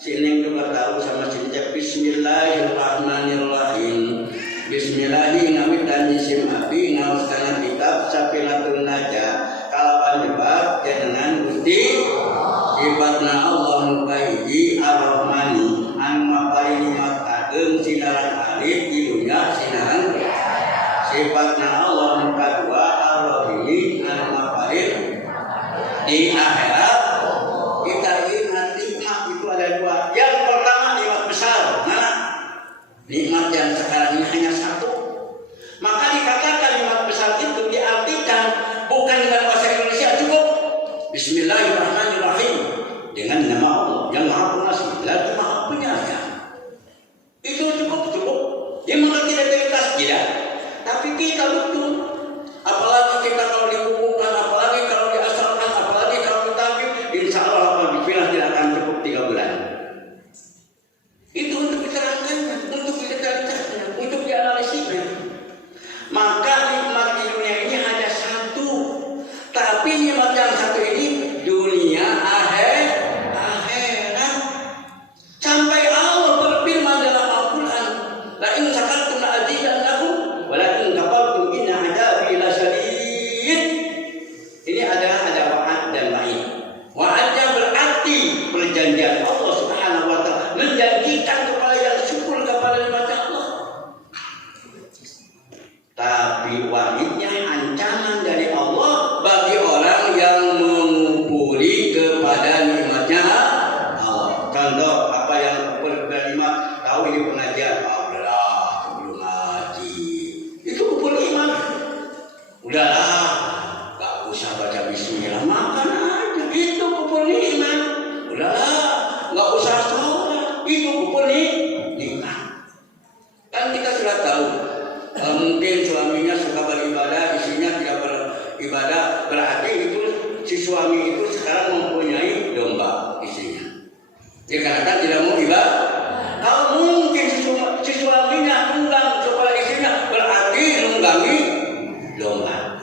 sini juga tahu sama sini. Bismillahirrahmanirrahim. Bismillahirrahmanirrahim. Isim abi ngaustana kitab Safiinatul Najah kalawan nyebat jenengan Gusti sifatna Allah nu kahiji Ar-Rahmani anu mapari nikmatakeun sinaran alif di dunya sinaran sifatna Allah nu kadua Ar-Rahim anu mapari di akhirat. Kita ingat nikmat itu ada dua. Yang pertama nikmat besar, mana? Nikmat yang sekarang ini hanya satu. Maka dikatakan nikmat besar itu diartikan bukan dengan bahasa Indonesia cukup Bismillahirrahmanirrahim dengan nama Allah yang Maha Pengasih lagi Maha Penyayang. Itu cukup. Dia mengerti identitas tidak, tapi kita betul. Apalagi kita kalau dikukuhkan, apalagi kalau diasalkan, apalagi kalau ditabib, insya Allah alhamdulillah tidak akan cukup 3 bulan. Itu untuk diterangkannya, untuk didetailkannya, untuk dianalisisnya. Maka nikmat di dunia ini hanya satu, tapi nikmat yang satu ini dunia siapa yang berkalimat tahu ini pengajian, udahlah sebelum ngaji itu kumpul iman, udahlah gak usah baca bismillah makan aja, itu kumpul iman, udahlah gak usah sholat, itu kumpul nikmat. Kan kita sudah tahu mungkin suaminya suka beribadah, istrinya tidak beribadah, berarti itu si suami itu sekarang mempunyai domba istrinya. Dia katakan tidak mau ibadah. Kalau mungkin si suaminya tunggang kepada istrinya, berarti nunggangi domba.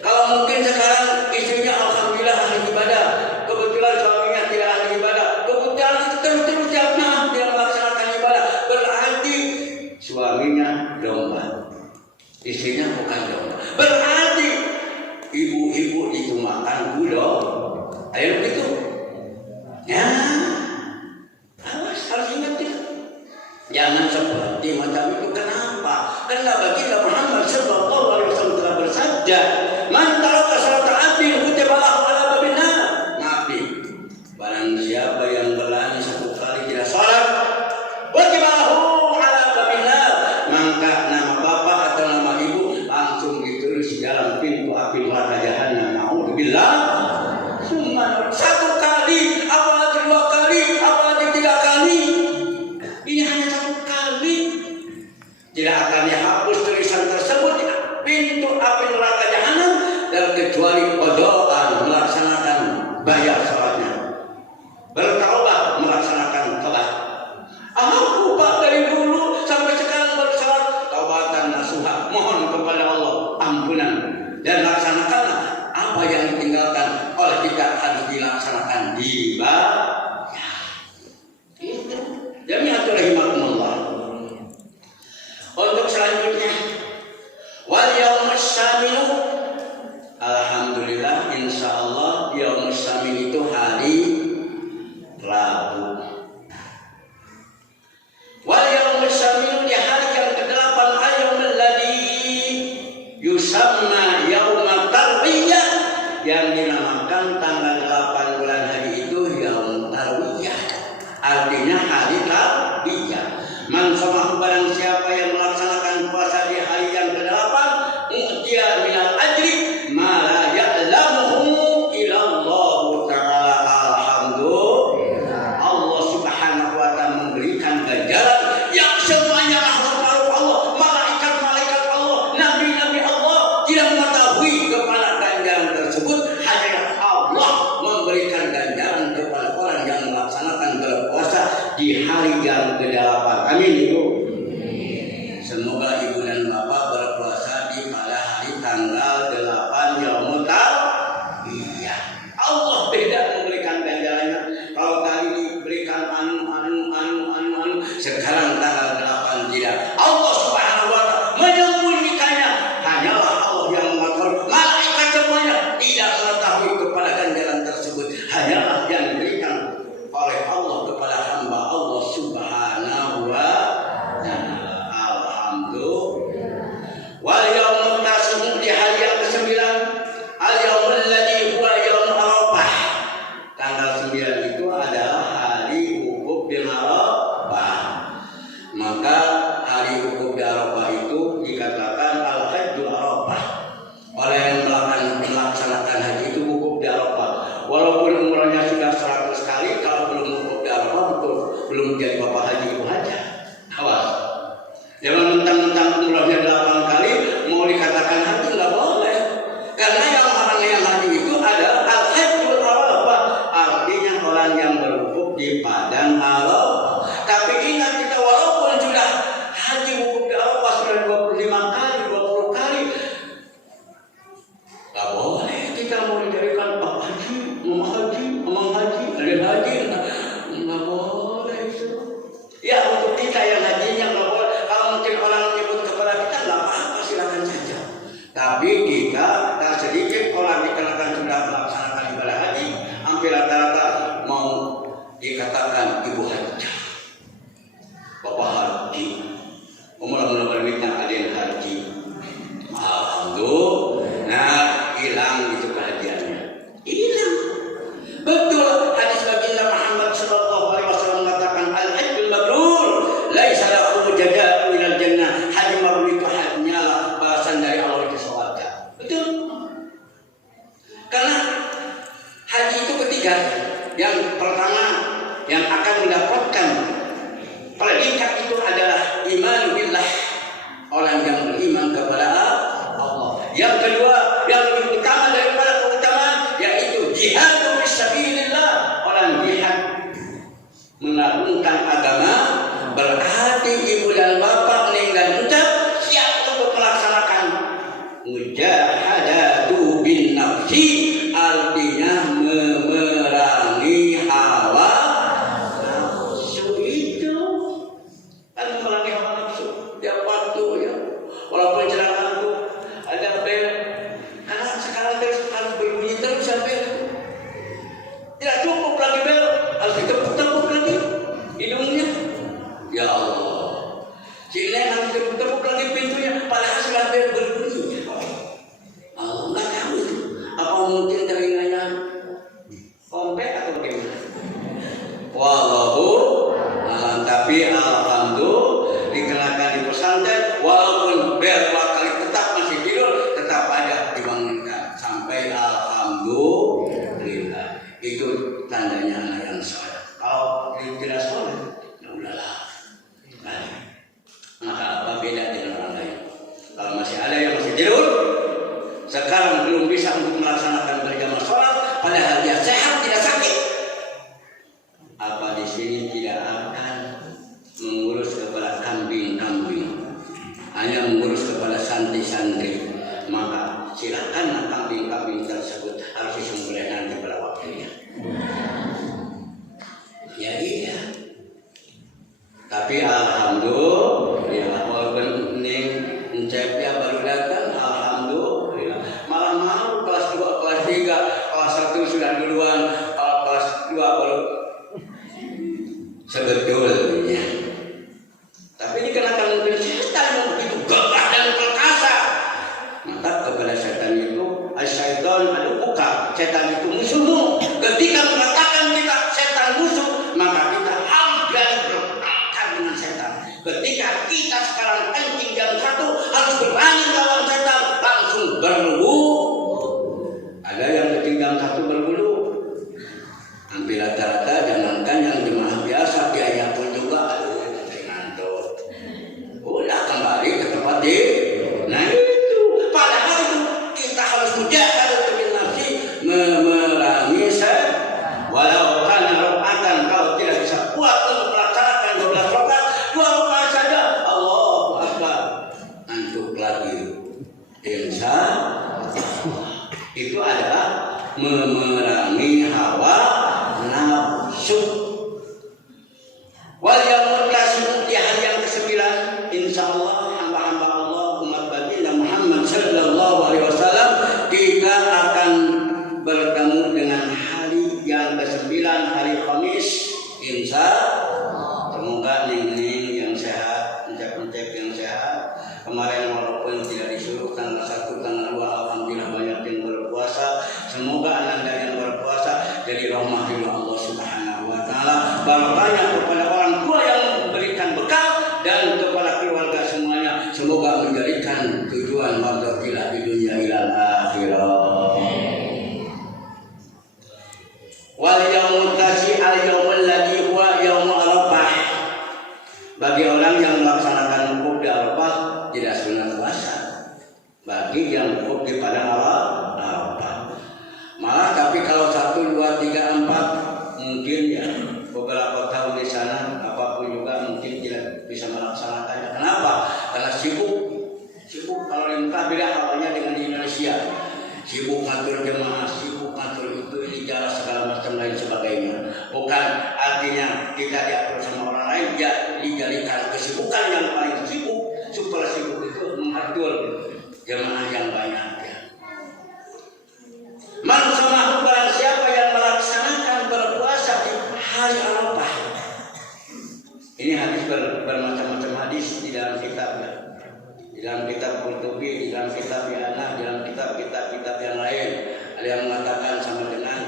Kalau mungkin sekarang istrinya alhamdulillah ahli ibadah, kebetulan suaminya tidak ahli ibadah, kebetulan terus tiap malam dia melaksanakan ibadah, berarti suaminya domba, istrinya bukan domba. Berarti ibu-ibu itu makan gula. Ayo begitu. Ya. Harus ingat itu. Jangan seperti macam itu. Kenapa? Karena baginda Muhammad sallallahu alaihi wasallam telah bersabda, "Man taraka salata 'abdin kutiba lahu 'ala babin nar." Nabi, barang siapa yang berani satu kali tidak salat, kutiba lahu 'ala babin nar, maka nama bapak atau nama ibu langsung ditulis di dalam pintu api neraka jahanam. Naudzubillah. Satu kali, apalagi dua kali, apalagi tiga kali. Ini hanya satu kali. Tidak akan dihapus tulisan tersebut pintu api neraka jahanam kecuali qadaan, melaksanakan bayar salatnya, bertaubat, melaksanakan taubat. Aku Pak dari dulu sampai sekarang bersalat, taubatan nasuha, mohon kepada Allah ampunan dan laksanakanlah apa yang ditinggalkan oleh kita harus dilaksanakan di bawah. Itu jami'atul rahimakumullah. Untuk selanjutnya, wal yaumus samin, alhamdulillah insyaallah yaumus samin itu hari Rabu. Wal yaumus samin di hari yang ke-8 ayyamul ladzi yusamma yaumut tarwiyah, yang dinamakan tanggal 8 bulan hari itu yaum tarwiyah, artinya hari tarwiyah. Man samahu, barang siapa yang melaksanakan puasa di hari yang ke-8, u'tiya minal ajri ma la ya'lamuhu illallah ta'ala. Alhamdulillah, Allah subhanahu wa ta'ala memberikan ganjaran yang semuanya makhluk Allah, malaikat-malaikat Allah, nabi-nabi Allah tidak mengetahui kepada ganjaran tersebut. Hanya Allah memberikan ganjaran kepada orang yang melaksanakan berpuasa di hari yang ke-8. Amin Ibu. Semoga Ibu dan Bapak berpuasa di pada hari tanggal 8 Yaumul Tarwiyah. Allah beda memberikan ganjarannya. Kalau tadi diberikan anu, sekarang tanggal 8 tidak. Allah subhanahu wa ta'ala menyembunyikannya. Hanyalah Allah yang mengetahui. Malaikat semuanya tidak mengetahui kepada ganjaran tersebut. Hanyalah yang diberikan oleh Allah kepada hamba Allah subhanahu wa ta'ala. Alhamdulillah. Wal yaumut tasi'u, di hari yang ke-9, al yaumul ladzi huwa yaum Arafah. Tanggal 9 itu adalah hari wukuf di Arafah. Maka hari wukuf di Arafah itu dikatakan al-hajjul Arafah. Oleh yang melaksanakan haji itu wukuf di Arafah. Walaupun umurnya sudah 100 kali, kalau belum wukuf di Arafah belum menjadi bapak haji itu aja. Awas. Jangan mentang-mentang umurnya 8 kali mau dikatakan haji, nggak boleh. Karena orang yang haji itu adalah al-hajjul Arafah, artinya orang yang berwukuf di padang Arafah. Tapi ingat, kita walaupun sudah haji wukuf di Arafah sudah 25 kali, 20 kali, nggak boleh kita mau dijadikan pak haji, omong haji, ada haji, nggak boleh itu. Ya untuk kita yang hajinya nggak boleh. Kalau mungkin orang menyebut kepada kita nggak apa-apa, silakan saja. Tapi di mengagungkan agama, berarti ibu dan bapak, neng dan ucap siap untuk melaksanakan mujahadatu bin nafsi, artinya memerangi hawa nafsu. Itu kan memerangi hawa nafsu. Tiap waktu ya, walaupun ceramah itu ada bel, karena sekarang terus harus berbunyi terus sampai tidak cukup lagi bel, harus ditepuk-tepuk lagi hidungnya. Ya Allah, si Len harus ditepuk lagi pintunya, padahal sudah bel berbunyi. Allah nggak tahu itu. Apa mungkin telinganya kompet atau bagaimana? Wallahu alam. Tapi alhamdulillah dikenakan di pesantren, walaupun beberapa kali tetap masih tidur, tetap ada dibangunkan sampai alhamdulillah. Itu tandanya anak yang soleh. Kalau tidak soleh, ya udahlah. Maka apa beda dengan orang lain? Kalau masih ada yang masih tidur, sekarang belum bisa untuk melaksanakan berjamaah sholat, padahal dia sehat, tidak sakit. Apa di sini tidak akan mengurus kepada kambing-kambing, hanya mengurus kepada santri-santri? Maka silakan kambing-kambing tersebut harus disembelih nanti pada waktunya. Ya iya. Tapi alhamdulillah, walaupun ini Cepya baru datang, alhamdulillah. Malah mau kelas 2, kelas 3, kelas 1 sudah duluan, kelas 2 baru sebetulnya. Tapi dikenakan mobil setan yang begitu gagah dan perkasa. Maka kepada setan itu, syaitan adukuka, setan itu musuhmu. Ketika mengatakan kita setan musuh, maka kita harus berani berangkat dengan setan. Ketika kita sekarang kencing jam 1, harus berani melawan setan, langsung berwudu. Ada yang kencing jam 1 berwudu. Hampir rata-rata, jangankan yang jemaah biasa, biaya pun juga ngantuk. Udah kembali ke tempat di. Nah itu, padahal itu kita harus mujahadatu bin nafsi, memerangi setan. Walau kana rakaatan, kalau tidak bisa kuat untuk melaksanakan 12 rakaat, 2 rakaat saja, Allahu Akbar, ngantuk lagi. Insya Allah. Itu adalah memerangi hawa nafsu. Wal yaumul kasih, di hari yang ke-9, insyaallah hamba-hamba Allah umat baginda Muhammad sallallahu alaihi wasallam, kita akan bertemu dengan hari yang ke-9, hari Kamis. Insyaallah. Semoga ning-ning yang sehat, encep-encep yang sehat. Kemarin walaupun tidak disuruh tanggal 1, tanggal 2, alhamdulillah banyak yang berpuasa. Semoga Anda yang berpuasa jadi rahmatillah Allah Subhanahu wa taala. Barakahnya kepada orang tua yang memberikan bekal dan kepada keluarga semuanya. Semoga menjadikan tujuan martaqilah di dunia ilal akhirah. Wal yaumul kasih al yaumul ladzi huwa yaumul arafah. Bagi orang yang melaksanakan wukuf di Arafah tidak sunat puasa. Bagi yang wukuf di padang Arafah. Malah tapi kalau 1, 2, 3, 4 mungkin ya beberapa tahun di sana apapun juga mungkin tidak bisa melaksanakannya. Kenapa? Karena sibuk. Kalau di Mekah beda halnya dengan di Indonesia. Sibuk ngatur jemaah, sibuk ngatur itu, ijazah segala macam lain sebagainya. Bukan artinya kita diatur sama orang lain, ya dijadikan kesibukan yang paling sibuk. Super sibuk itu mengatur jemaah yang banyak. Man samahu, barang siapa yang melaksanakan berpuasa di hari Arafah. Ini hadis bermacam-macam hadis di dalam kitabnya. Di dalam kitab Qurtubi, di dalam kitab Yana, di dalam kitab-kitab yang lain. Ada yang mengatakan sama dengan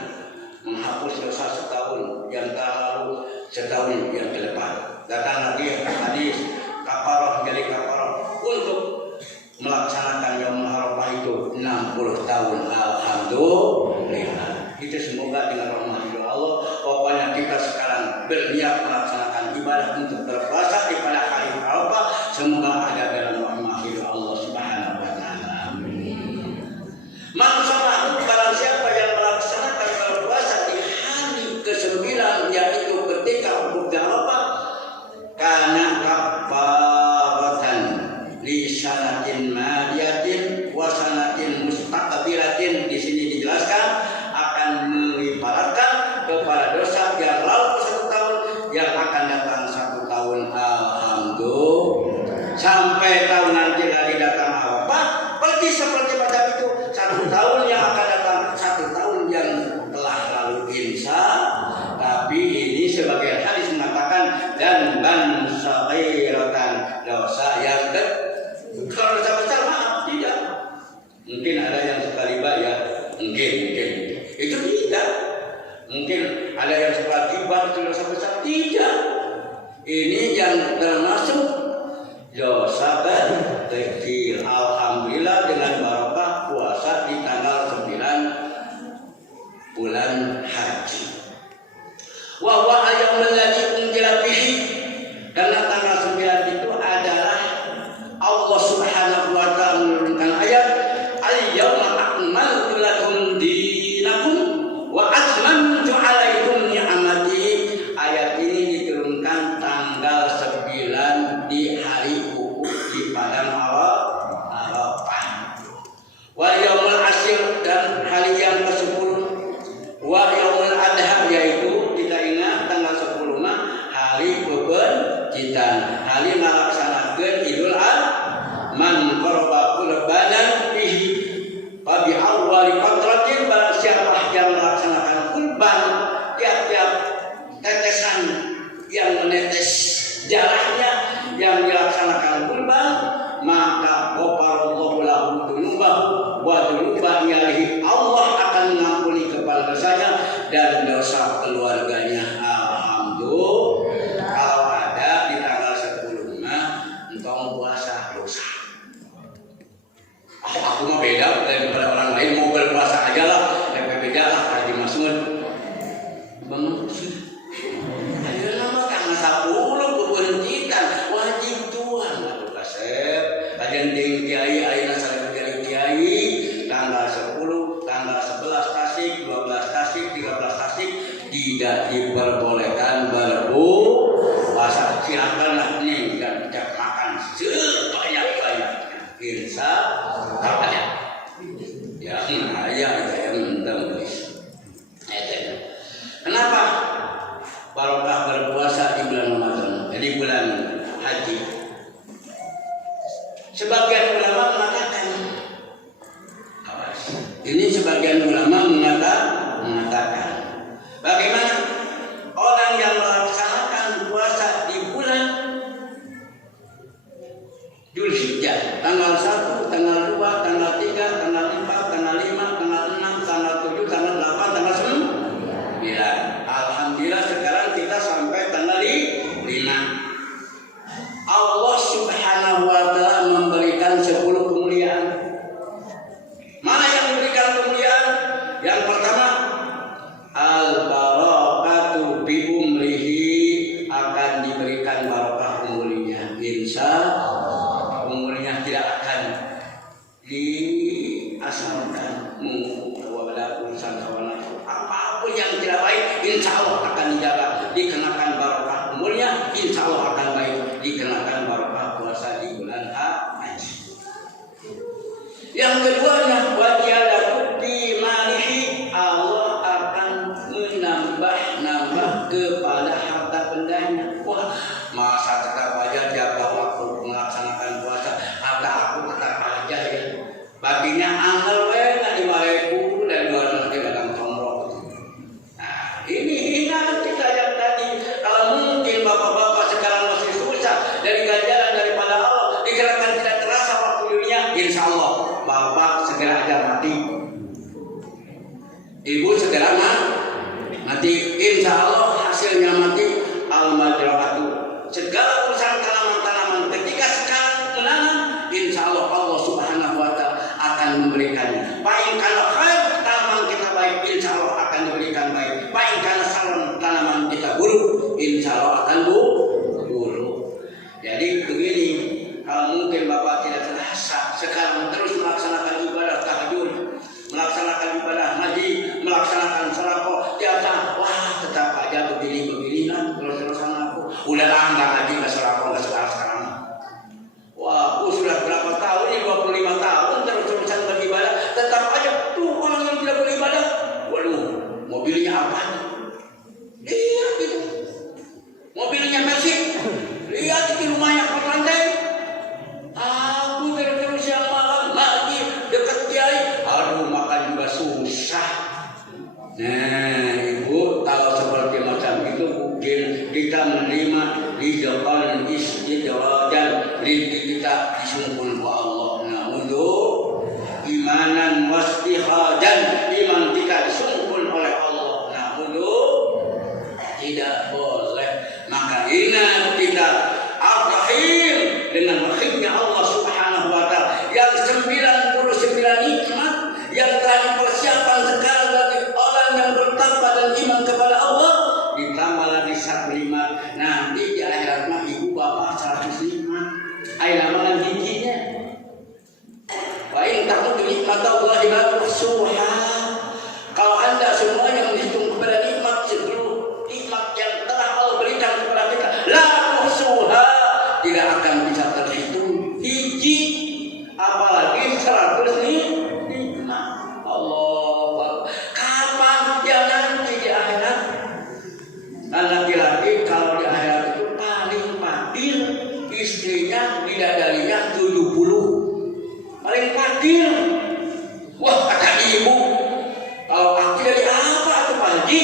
menghapus dosa setahun yang telah lalu, setahun yang ke depan. Datang lagi hadis kafarah, jadi kafarah untuk melaksanakan Yaumul Arafah itu 60 tahun. Alhamdulillah. Itu semoga dengan rahmat Allah. Pokoknya kita sekarang berniat melaksanakan ibadah untuk berpuasa di pada hari Arafah. Semoga ada dalam rahmat Allah Subhanahu wa taala. Man samahu, barang siapa yang melaksanakan berpuasa di hari ke-9, yaitu ketika wukuf di sampai tahun nanti lagi datang apa? Pergi seperti macam itu. 1 tahun yang akan datang, 1 tahun yang telah lalu insya. Tapi ini sebagai hadis mengatakan dan ban saghiratan, dosa yang kalau dosa besar maaf tidak. Mungkin ada yang sekali ya, mungkin itu tidak. Mungkin ada yang sekali tiba itu dosa besar tidak. Ini yang termasuk dosa kecil. Alhamdulillah dengan barokah puasa di tanggal 9 bulan haji. Wa huwa al-yaumul ladzi unzila fihi, karena tanggal 9 itu adalah Allah Subhanahu wa taala menurunkan ayat al-yauma akmaltu lakum dinakum wa atmamtu 'alaikum ni'amati. Ayat ini diturunkan tanggal 9 di hari wukuf di padang Arafah. Wa yaumul asyir, dan hari yang ke-10. Wa yaumul adha, yaitu kita ingat tanggal 10 mah hari pebecitan, hari melaksanakan Idul Adha. Man qaraba qurbanan fihi fa bi awwali qatratin, barang siapa yang melaksanakan kurban tiap-tiap tetesan yang menetes darahnya yang dilaksanakan kurban, maka ghafarallahu lahu dzunubahu wa dzunuba iyalihi, Allah akan mengampuni kepala dosanya dan dosa keluarganya. Alhamdulillah. Kalau ada di tanggal 10 mah engkau puasa dosa. Aku mah beda daripada orang lain, mau berpuasa aja lah, beda lah Haji Masud. Bangun sih. Ayo nama tanggal 10 keberhentian wajib Tuhan aku kasep. Kajian ting kiai ayeuna sareng kiai tanggal 10, tanggal 11 tasik, 12 tasik, 13 tasik tidak diperbolehkan berpuasa. Silakan lah nih dan cak makan sebanyak-banyaknya. Insya Allah. Ya, yang mentang. Kenapa? Barokah berpuasa di bulan Ramadan, di bulan haji. Sebagian ulama mengatakan, ini sebagian ulama mengatakan, bagaimana orang yang melaksanakan puasa di bulan Dzulhijjah, tanggal 1, tanggal 2, tanggal 3, tanggal 4, tanggal 5, tanggal 6, tanggal 7, tanggal 8, tanggal 9. Alhamdulillah sekarang kita sampai tanggal 5. Allah Subhanahu wa taala memberikan 10 kemuliaan. Mana yang memberikan kemuliaan? Yang pertama, al-barakatu bi umrihi, akan diberikan barokah umurnya. Insyaallah umurnya tidak akan diasalkan wala urusan kawan. Apapun yang tidak baik, insya Allah akan dijaga, dikenakan barokah umurnya, insya Allah akan baik, dikenakan barokah puasa di bulan haji. Yang keduanya, wajalaku fi malihi, Allah akan menambah kepada harta bendanya. Wah, masa tetap aja tiap waktu melaksanakan puasa, ada aku tetap aja ya. Baginya angel we nggak 5.000 dan 200 dagang combrok. Nah, ini ingat kita yang tadi, kalau mungkin bapak-bapak sekarang masih susah dari ganjaran daripada Allah, dikirakan tidak terasa waktu dunia, insya Allah bapak segera aja mati, ibu segera mati, insya Allah hasilnya mati al-majrahatu. Segala urusan tanaman-tanaman ketika sekarang menanam, insya Allah Allah Subhanahu wa taala akan memberikannya. Baik kalau khair tanaman kita baik, insya Allah akan diberikan baik. Baik kalau salam tanaman kita buruk, insya Allah akan buruk. Jadi begini, kalau mungkin bapak tidak terasa sekarang terus melaksanakan ibadah tahajud, melaksanakan ibadah ngaji, melaksanakan sedekah tiap saat, wah tetap aja begini kan terus-terusan aku. Udahlah enggak ngaji, enggak sedekah, enggak sekarang. Wah, aku sudah berapa tahun ini, 25 tahun terus-terusan beribadah, tetap aja tuh orang yang tidak beribadah. Waduh, mobilnya apa? Lihat itu. Mobilnya Mercy. Lihat itu rumahnya 4 lantai. rizqan istidrajan kita disumpul ku Allah untuk imanan wastihadan iman kita disumpul oleh Allah untuk tidak boleh maka ingat kita ar-rahim dengan rahimnya Allah subhanahu wa ta'ala yang 99 nikmat yang telah dipersiapkan sekali bagi orang yang bertakwa dan iman kepada Allah ditambah lagi 105 nanti di akhirat mah ibu bapak 100 nikmat aina mana giginya wa in ta'uddu nikmatallahi la tuhsuha kalau anda semua yang menghitung kepada nikmat sebelum nikmat yang telah Allah berikan kepada kita la tuhsuha tidak akan bisa terhitung hiji apalagi 100 nikmat Allah kapan dia nanti di akhirat dan laki-laki kalau di akhirat itu paling fakir istrinya bidadarinya 70 paling fakir wah kata ibu kalau fakir dari apa tuh Pak Haji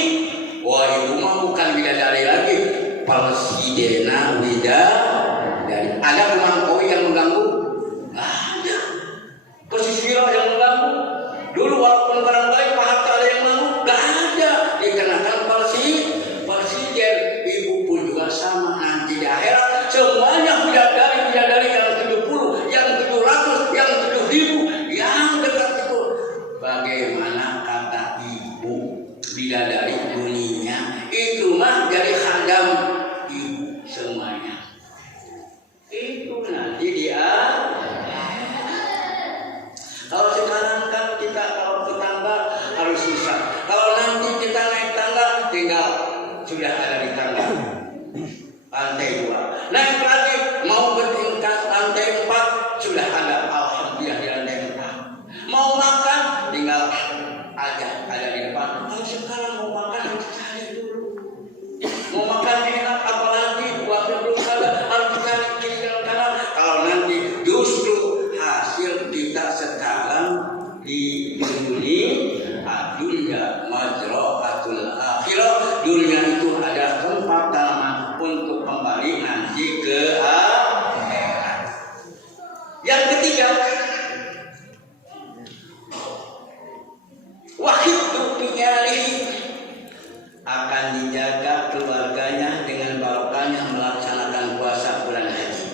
wah ibu mah bukan bidadari lagi Palsidena bidadari ada pemangkoi yang mengganggu ada posisi yang mengganggu dulu walaupun barang baik Pak Hatta ada yang mengganggu gak ada dikenakan Palsiden ibu pun juga sama nanti di akhirat semuanya bidadari yang 70 yang 700 yang 7.000 yang dekat itu bagaimana kata ibu bidadari dunia itu mah jadi khadam ibu semuanya itu nanti dia kalau sekarang kan kita kalau ke tangga harus susah kalau nanti kita naik tangga tinggal sudah ada di tangga lantai 2 naik lagi mau bertingkat lantai 4 sudah ada alhamdulillah di lantai 4 mau makan tinggal ada di depan kalau sekarang mau makan harus cari dulu mau makan enak apalagi uangnya belum ada harus cari kiri dan kanan kalau nanti justru hasil kita sekarang di dunia majra'atul akhirah dunia itu ada tempat taman untuk kembali nanti ke akhirat yang ketiga wahid dunyalihi akan dijaga keluarganya dengan barokahnya melaksanakan puasa bulan haji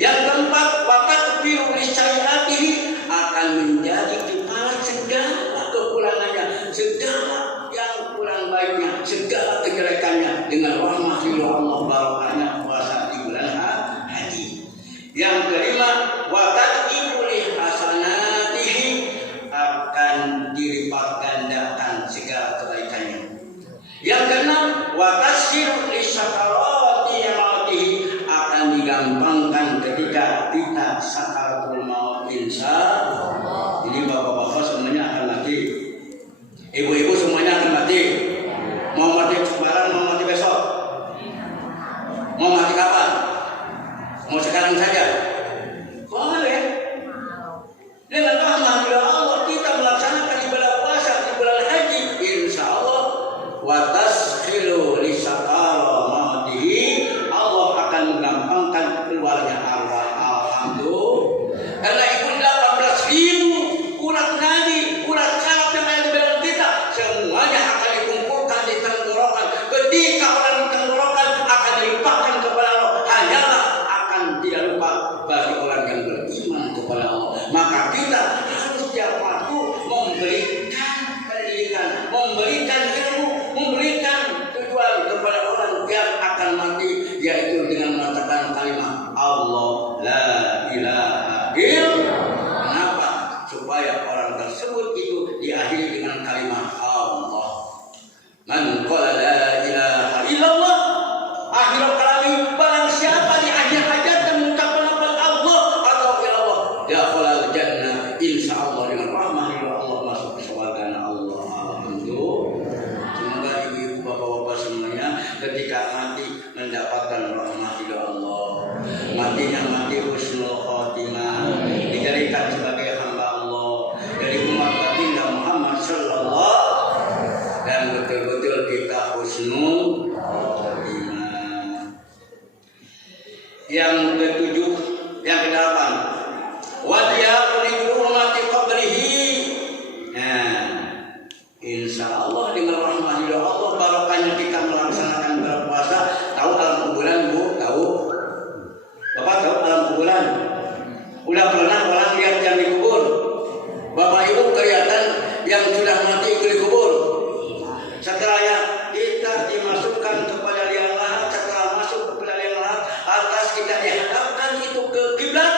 yang keempat watakfiru lisayatihi akan menjadi kepala segala kekurangannya segala yang kurang baiknya segala kejelekannya dengan rahmatillah Allah barokahnya puasa di bulan haji yang kelima watakfiru lihasanatihi akan dilipat gandakan segala kebaikannya yang keenam watasyiru lisakarati matihi akan digampangkan ketika kita sakaratul maut insyaallah ini bapak-bapak semuanya akan mati ibu-ibu semuanya akan mati mau mati sekarang mau mati besok mau mati kapan mau sekarang saja boleh dengan rahmatillah Allah kita melaksanakan ibadah puasa di bulan haji insyaallah wa tasqilu li saqaramatihi Allah akan menggampangkan keluarnya arwah alhamdulillah karena itu 18.000 urat nadi urat saraf yang ada di dalam kita semuanya akan dikumpulkan di tenggorokan ketika orang di tenggorokan akan dilimpahkan kepada Allah hanyalah akan tidak lupa bagi orang yang beriman kepada Allah maka kita harus tiap waktu memberikan pendidikan memberikan ilmu memberikan tujuan kepada orang yang akan mati yaitu dengan mengatakan kalimat Allah la ilaha illallah kenapa supaya orang tersebut itu diakhiri dengan kalimat Allah man qala la ilaha illallah akhir kalami barang siapa di akhir hajat dan mengucapkan lafaz Allah atau illallah dakhalal jannah insyaallah dengan rahmatillah Allah masuk ke surga Allah alhamdulillah semoga ibu bapak-bapak semuanya ketika mati mendapatkan rahmatillah Allah matinya mati husnul khotimah dijadikan sebagai hamba Allah dari umat baginda Muhammad sallallahu dan betul-betul kita husnul khotimah Yang ketujuh, yang kedelapan, wajah hurmati qabrihi. Nah, insya Allah dengan rahmat Allah barokahnya kita melaksanakan berpuasa. Tahu alam kuburan Bu? Tahu? Bapak tahu alam kuburan? Udah pernah orang lihat yang dikubur? Bapak Ibu kelihatan yang sudah mati itu dikubur. Setelahnya kita dimasukkan kepada liang lahat, setelah masuk kepada liang lahat, atas kita dihadapkan itu ke kiblat,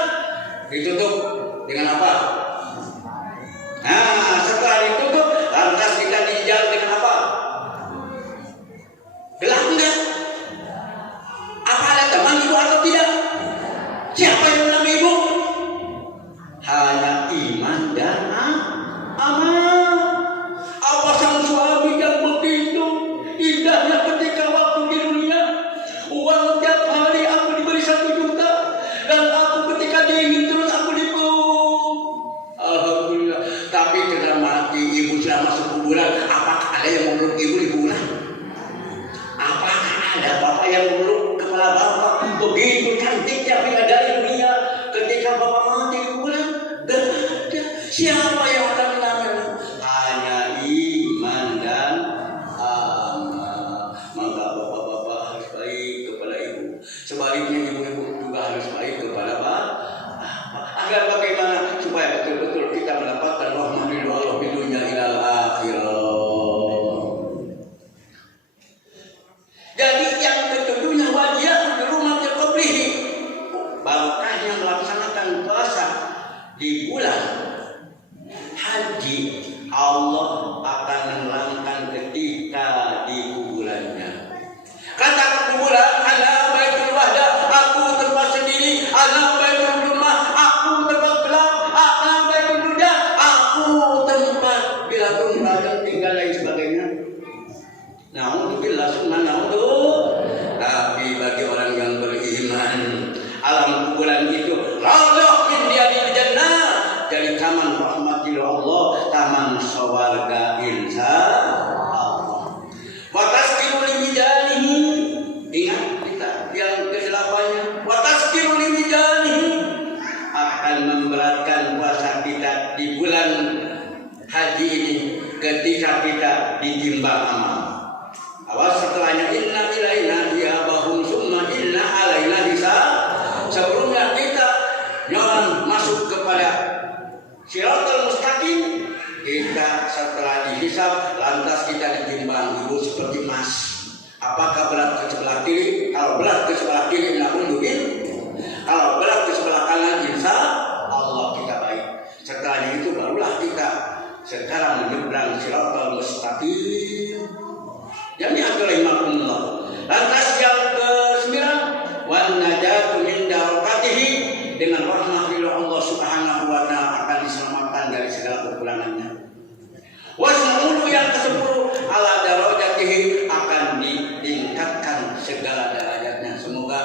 ditutup dengan apa? Nah, setelah ditutup, lantas kita dijal dengan apa? Gelap enggak? Apa ada teman ibu atau tidak? Siapa yang bernama ibu? Hanya iman dan amal. Apa sang suami yang begitu indahnya ketika waktu di dunia, uang tiap hari aku diberi 1 juta dan aku ketika dingin terus aku dipeluk. Alhamdulillah. Tapi setelah mati ibu sudah masuk kuburan, apakah ada yang memeluk ibu di kuburan? Apakah ada bapak yang memeluk kepala bapak? Begitu cantiknya bidadari dunia ketika bapak mati di kuburan, gak ada. Siapa yang akan menangani? Hanya iman dan amal. Maka bapak-bapak harus baik kepada ibu. Sebaliknya ibu-ibu juga harus baik kepada bapak. Agar bagaimana supaya betul-betul kita mendapatkan rahmat dari Allah di dunia ilal akhirah. Jadi yang ketujuhnya wajah hurmati qabrihi. Barokahnya melaksanakan puasa di bulan haji, Allah akan menenangkan ketika di kuburannya. Kata kuburan, ana baitul wahda, aku tempat sendiri, ana baitul rumah, aku tempat gelap, ana baitul duda, aku tempat bila tumbuh dan tinggal lain sebagainya. Naudzubillah summa naudzubillah. Tapi bagi orang yang beriman, alam kuburan itu raudhah min riyadil jannah, dari taman rahmatil Allah, taman swarga insya Allah. Wa tazkiru li mijanihi, ingat kita yang ke-8-nya, wa tazkiru li mijanihi, akan memberatkan puasa kita di bulan haji ini ketika kita ditimbang amal. Awas setelahnya inna ilaina iyabahum summa inna alaina hisab. Sebelumnya kita jangan masuk kepada Shiratal Mustaqim, kita setelah dihisab lantas kita ditimbang ibu seperti emas. Apakah berat ke sebelah kiri? Kalau berat ke sebelah kiri naudzubillah. Kalau berat ke sebelah kanan insya Allah kita baik. Setelahnya itu barulah kita sekarang menyeberang Shiratal Mustaqim. Yang diaturahimahullah. Lantas yang ke-9, wan najatu min darokatihi, dengan rahmat Allah Subhanahu wa ta'ala akan diselamatkan dari segala kekurangannya. Wasma'ulu yang ke-10, ala darajatihi, akan ditingkatkan segala derajatnya. Semoga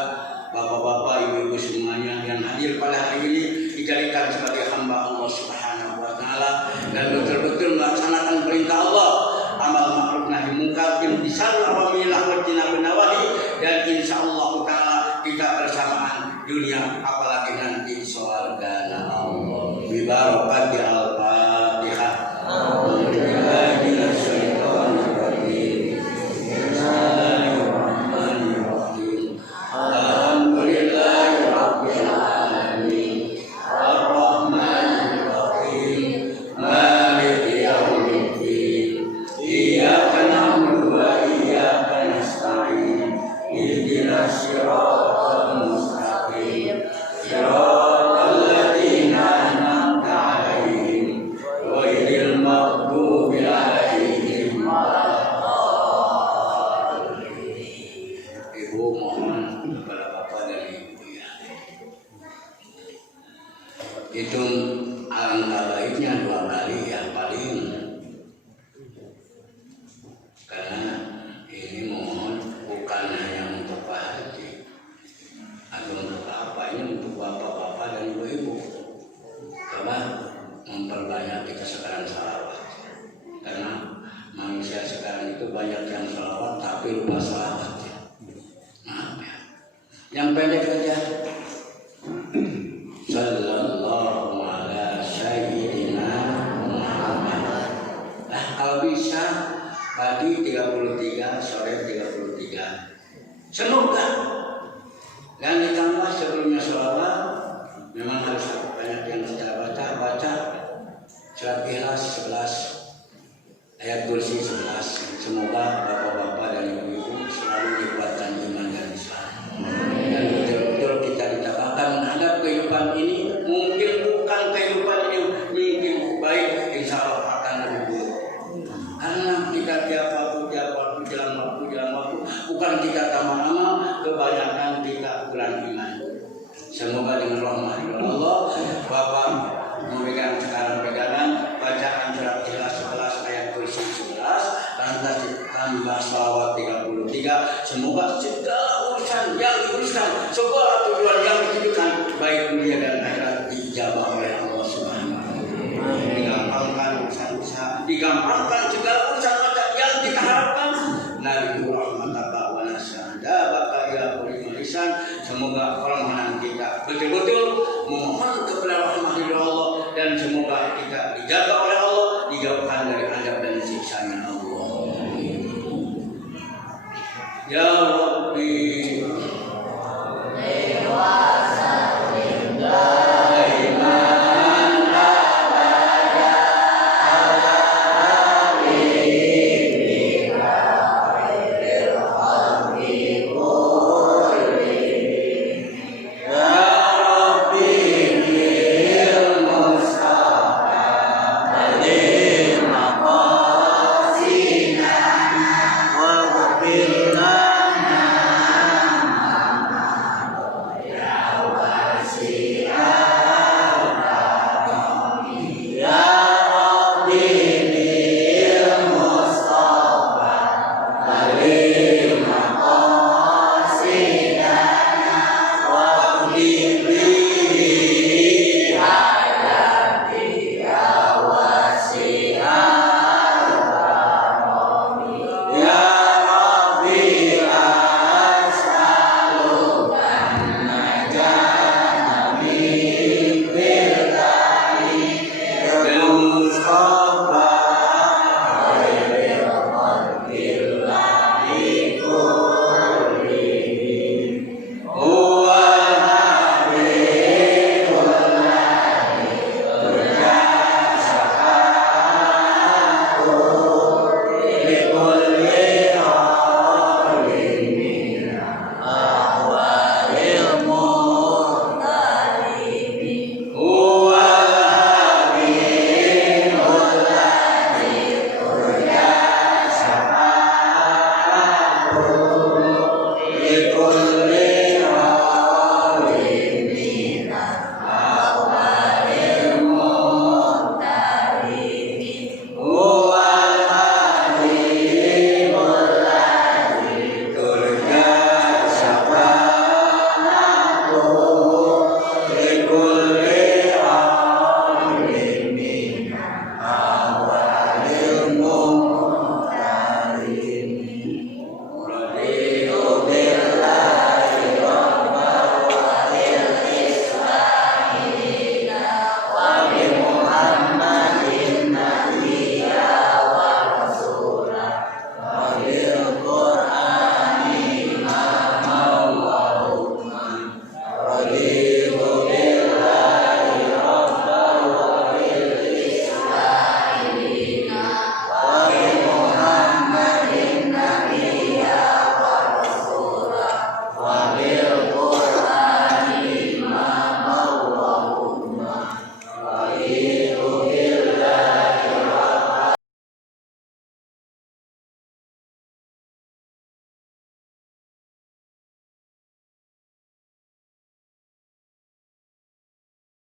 bapak-bapak, ibu-ibu semuanya yang hadir pada hari ini dijadikan sebagai hamba Allah Subhanahu wa ta'ala dan betul-betul melaksanakan perintah Allah, amal ma'ruf nahi munkar, imtisal awamilah wa tinabun nawahi, dan insyaallah taala kita bersamaan dunia apalagi nanti surga Allah. Bi barakati al-Fatihah. Itu alangkah baiknya 2 kali yang paling, karena ini mohon bukan hanya untuk Pak Haji atau untuk apa, ini untuk bapak-bapak dan ibu-ibu. Coba memperbanyak kita sekarang salawat, karena manusia sekarang itu banyak yang salawat tapi lupa salawat. Maaf ya. Yang pendek aja. Sallallahu ala sayyidina Muhammad. Nah, kalau bisa pagi 33, sore 33. Semoga. Dan ditambah sebelumnya sholawat, memang harus banyak yang kita baca surat Ikhlas 11, ayat kursi 11. Semoga bapak-bapak dan ibu-ibu selalu dikuatkan iman dan Islam. Dan betul-betul kita ditabahkan menghadap kehidupan ini. Mungkin bukan kehidupan ini mungkin baik, insya Allah akan lebih buruk. Karena kita tiap waktu jalan waktu, bukan kita tambah amal, kebanyakan kita kurang iman. Semoga dengan rahmat Allah, Bapak memberikan sekarang pegangan bacaan surat Ikhlas 11 ayat kursi 11, lantas ditambah shalawat 33. Semoga segala urusan yang diuruskan, segala tujuan yang ditujukan, baik dunia dan akhirat, dijabah oleh Allah Subhanahu wa Ta'ala. Digampangkan urusan-urusan, digampangkan segala urusan yang kita harapkan. Nabi rahmataka wa nasadabaka ya kulimah lisan. Semoga permohonan kita betul-betul memohon kepada rahmat Allah, dan semoga kita dijaga oleh Allah, dijauhkan dari azab dan siksanya Allah. Ya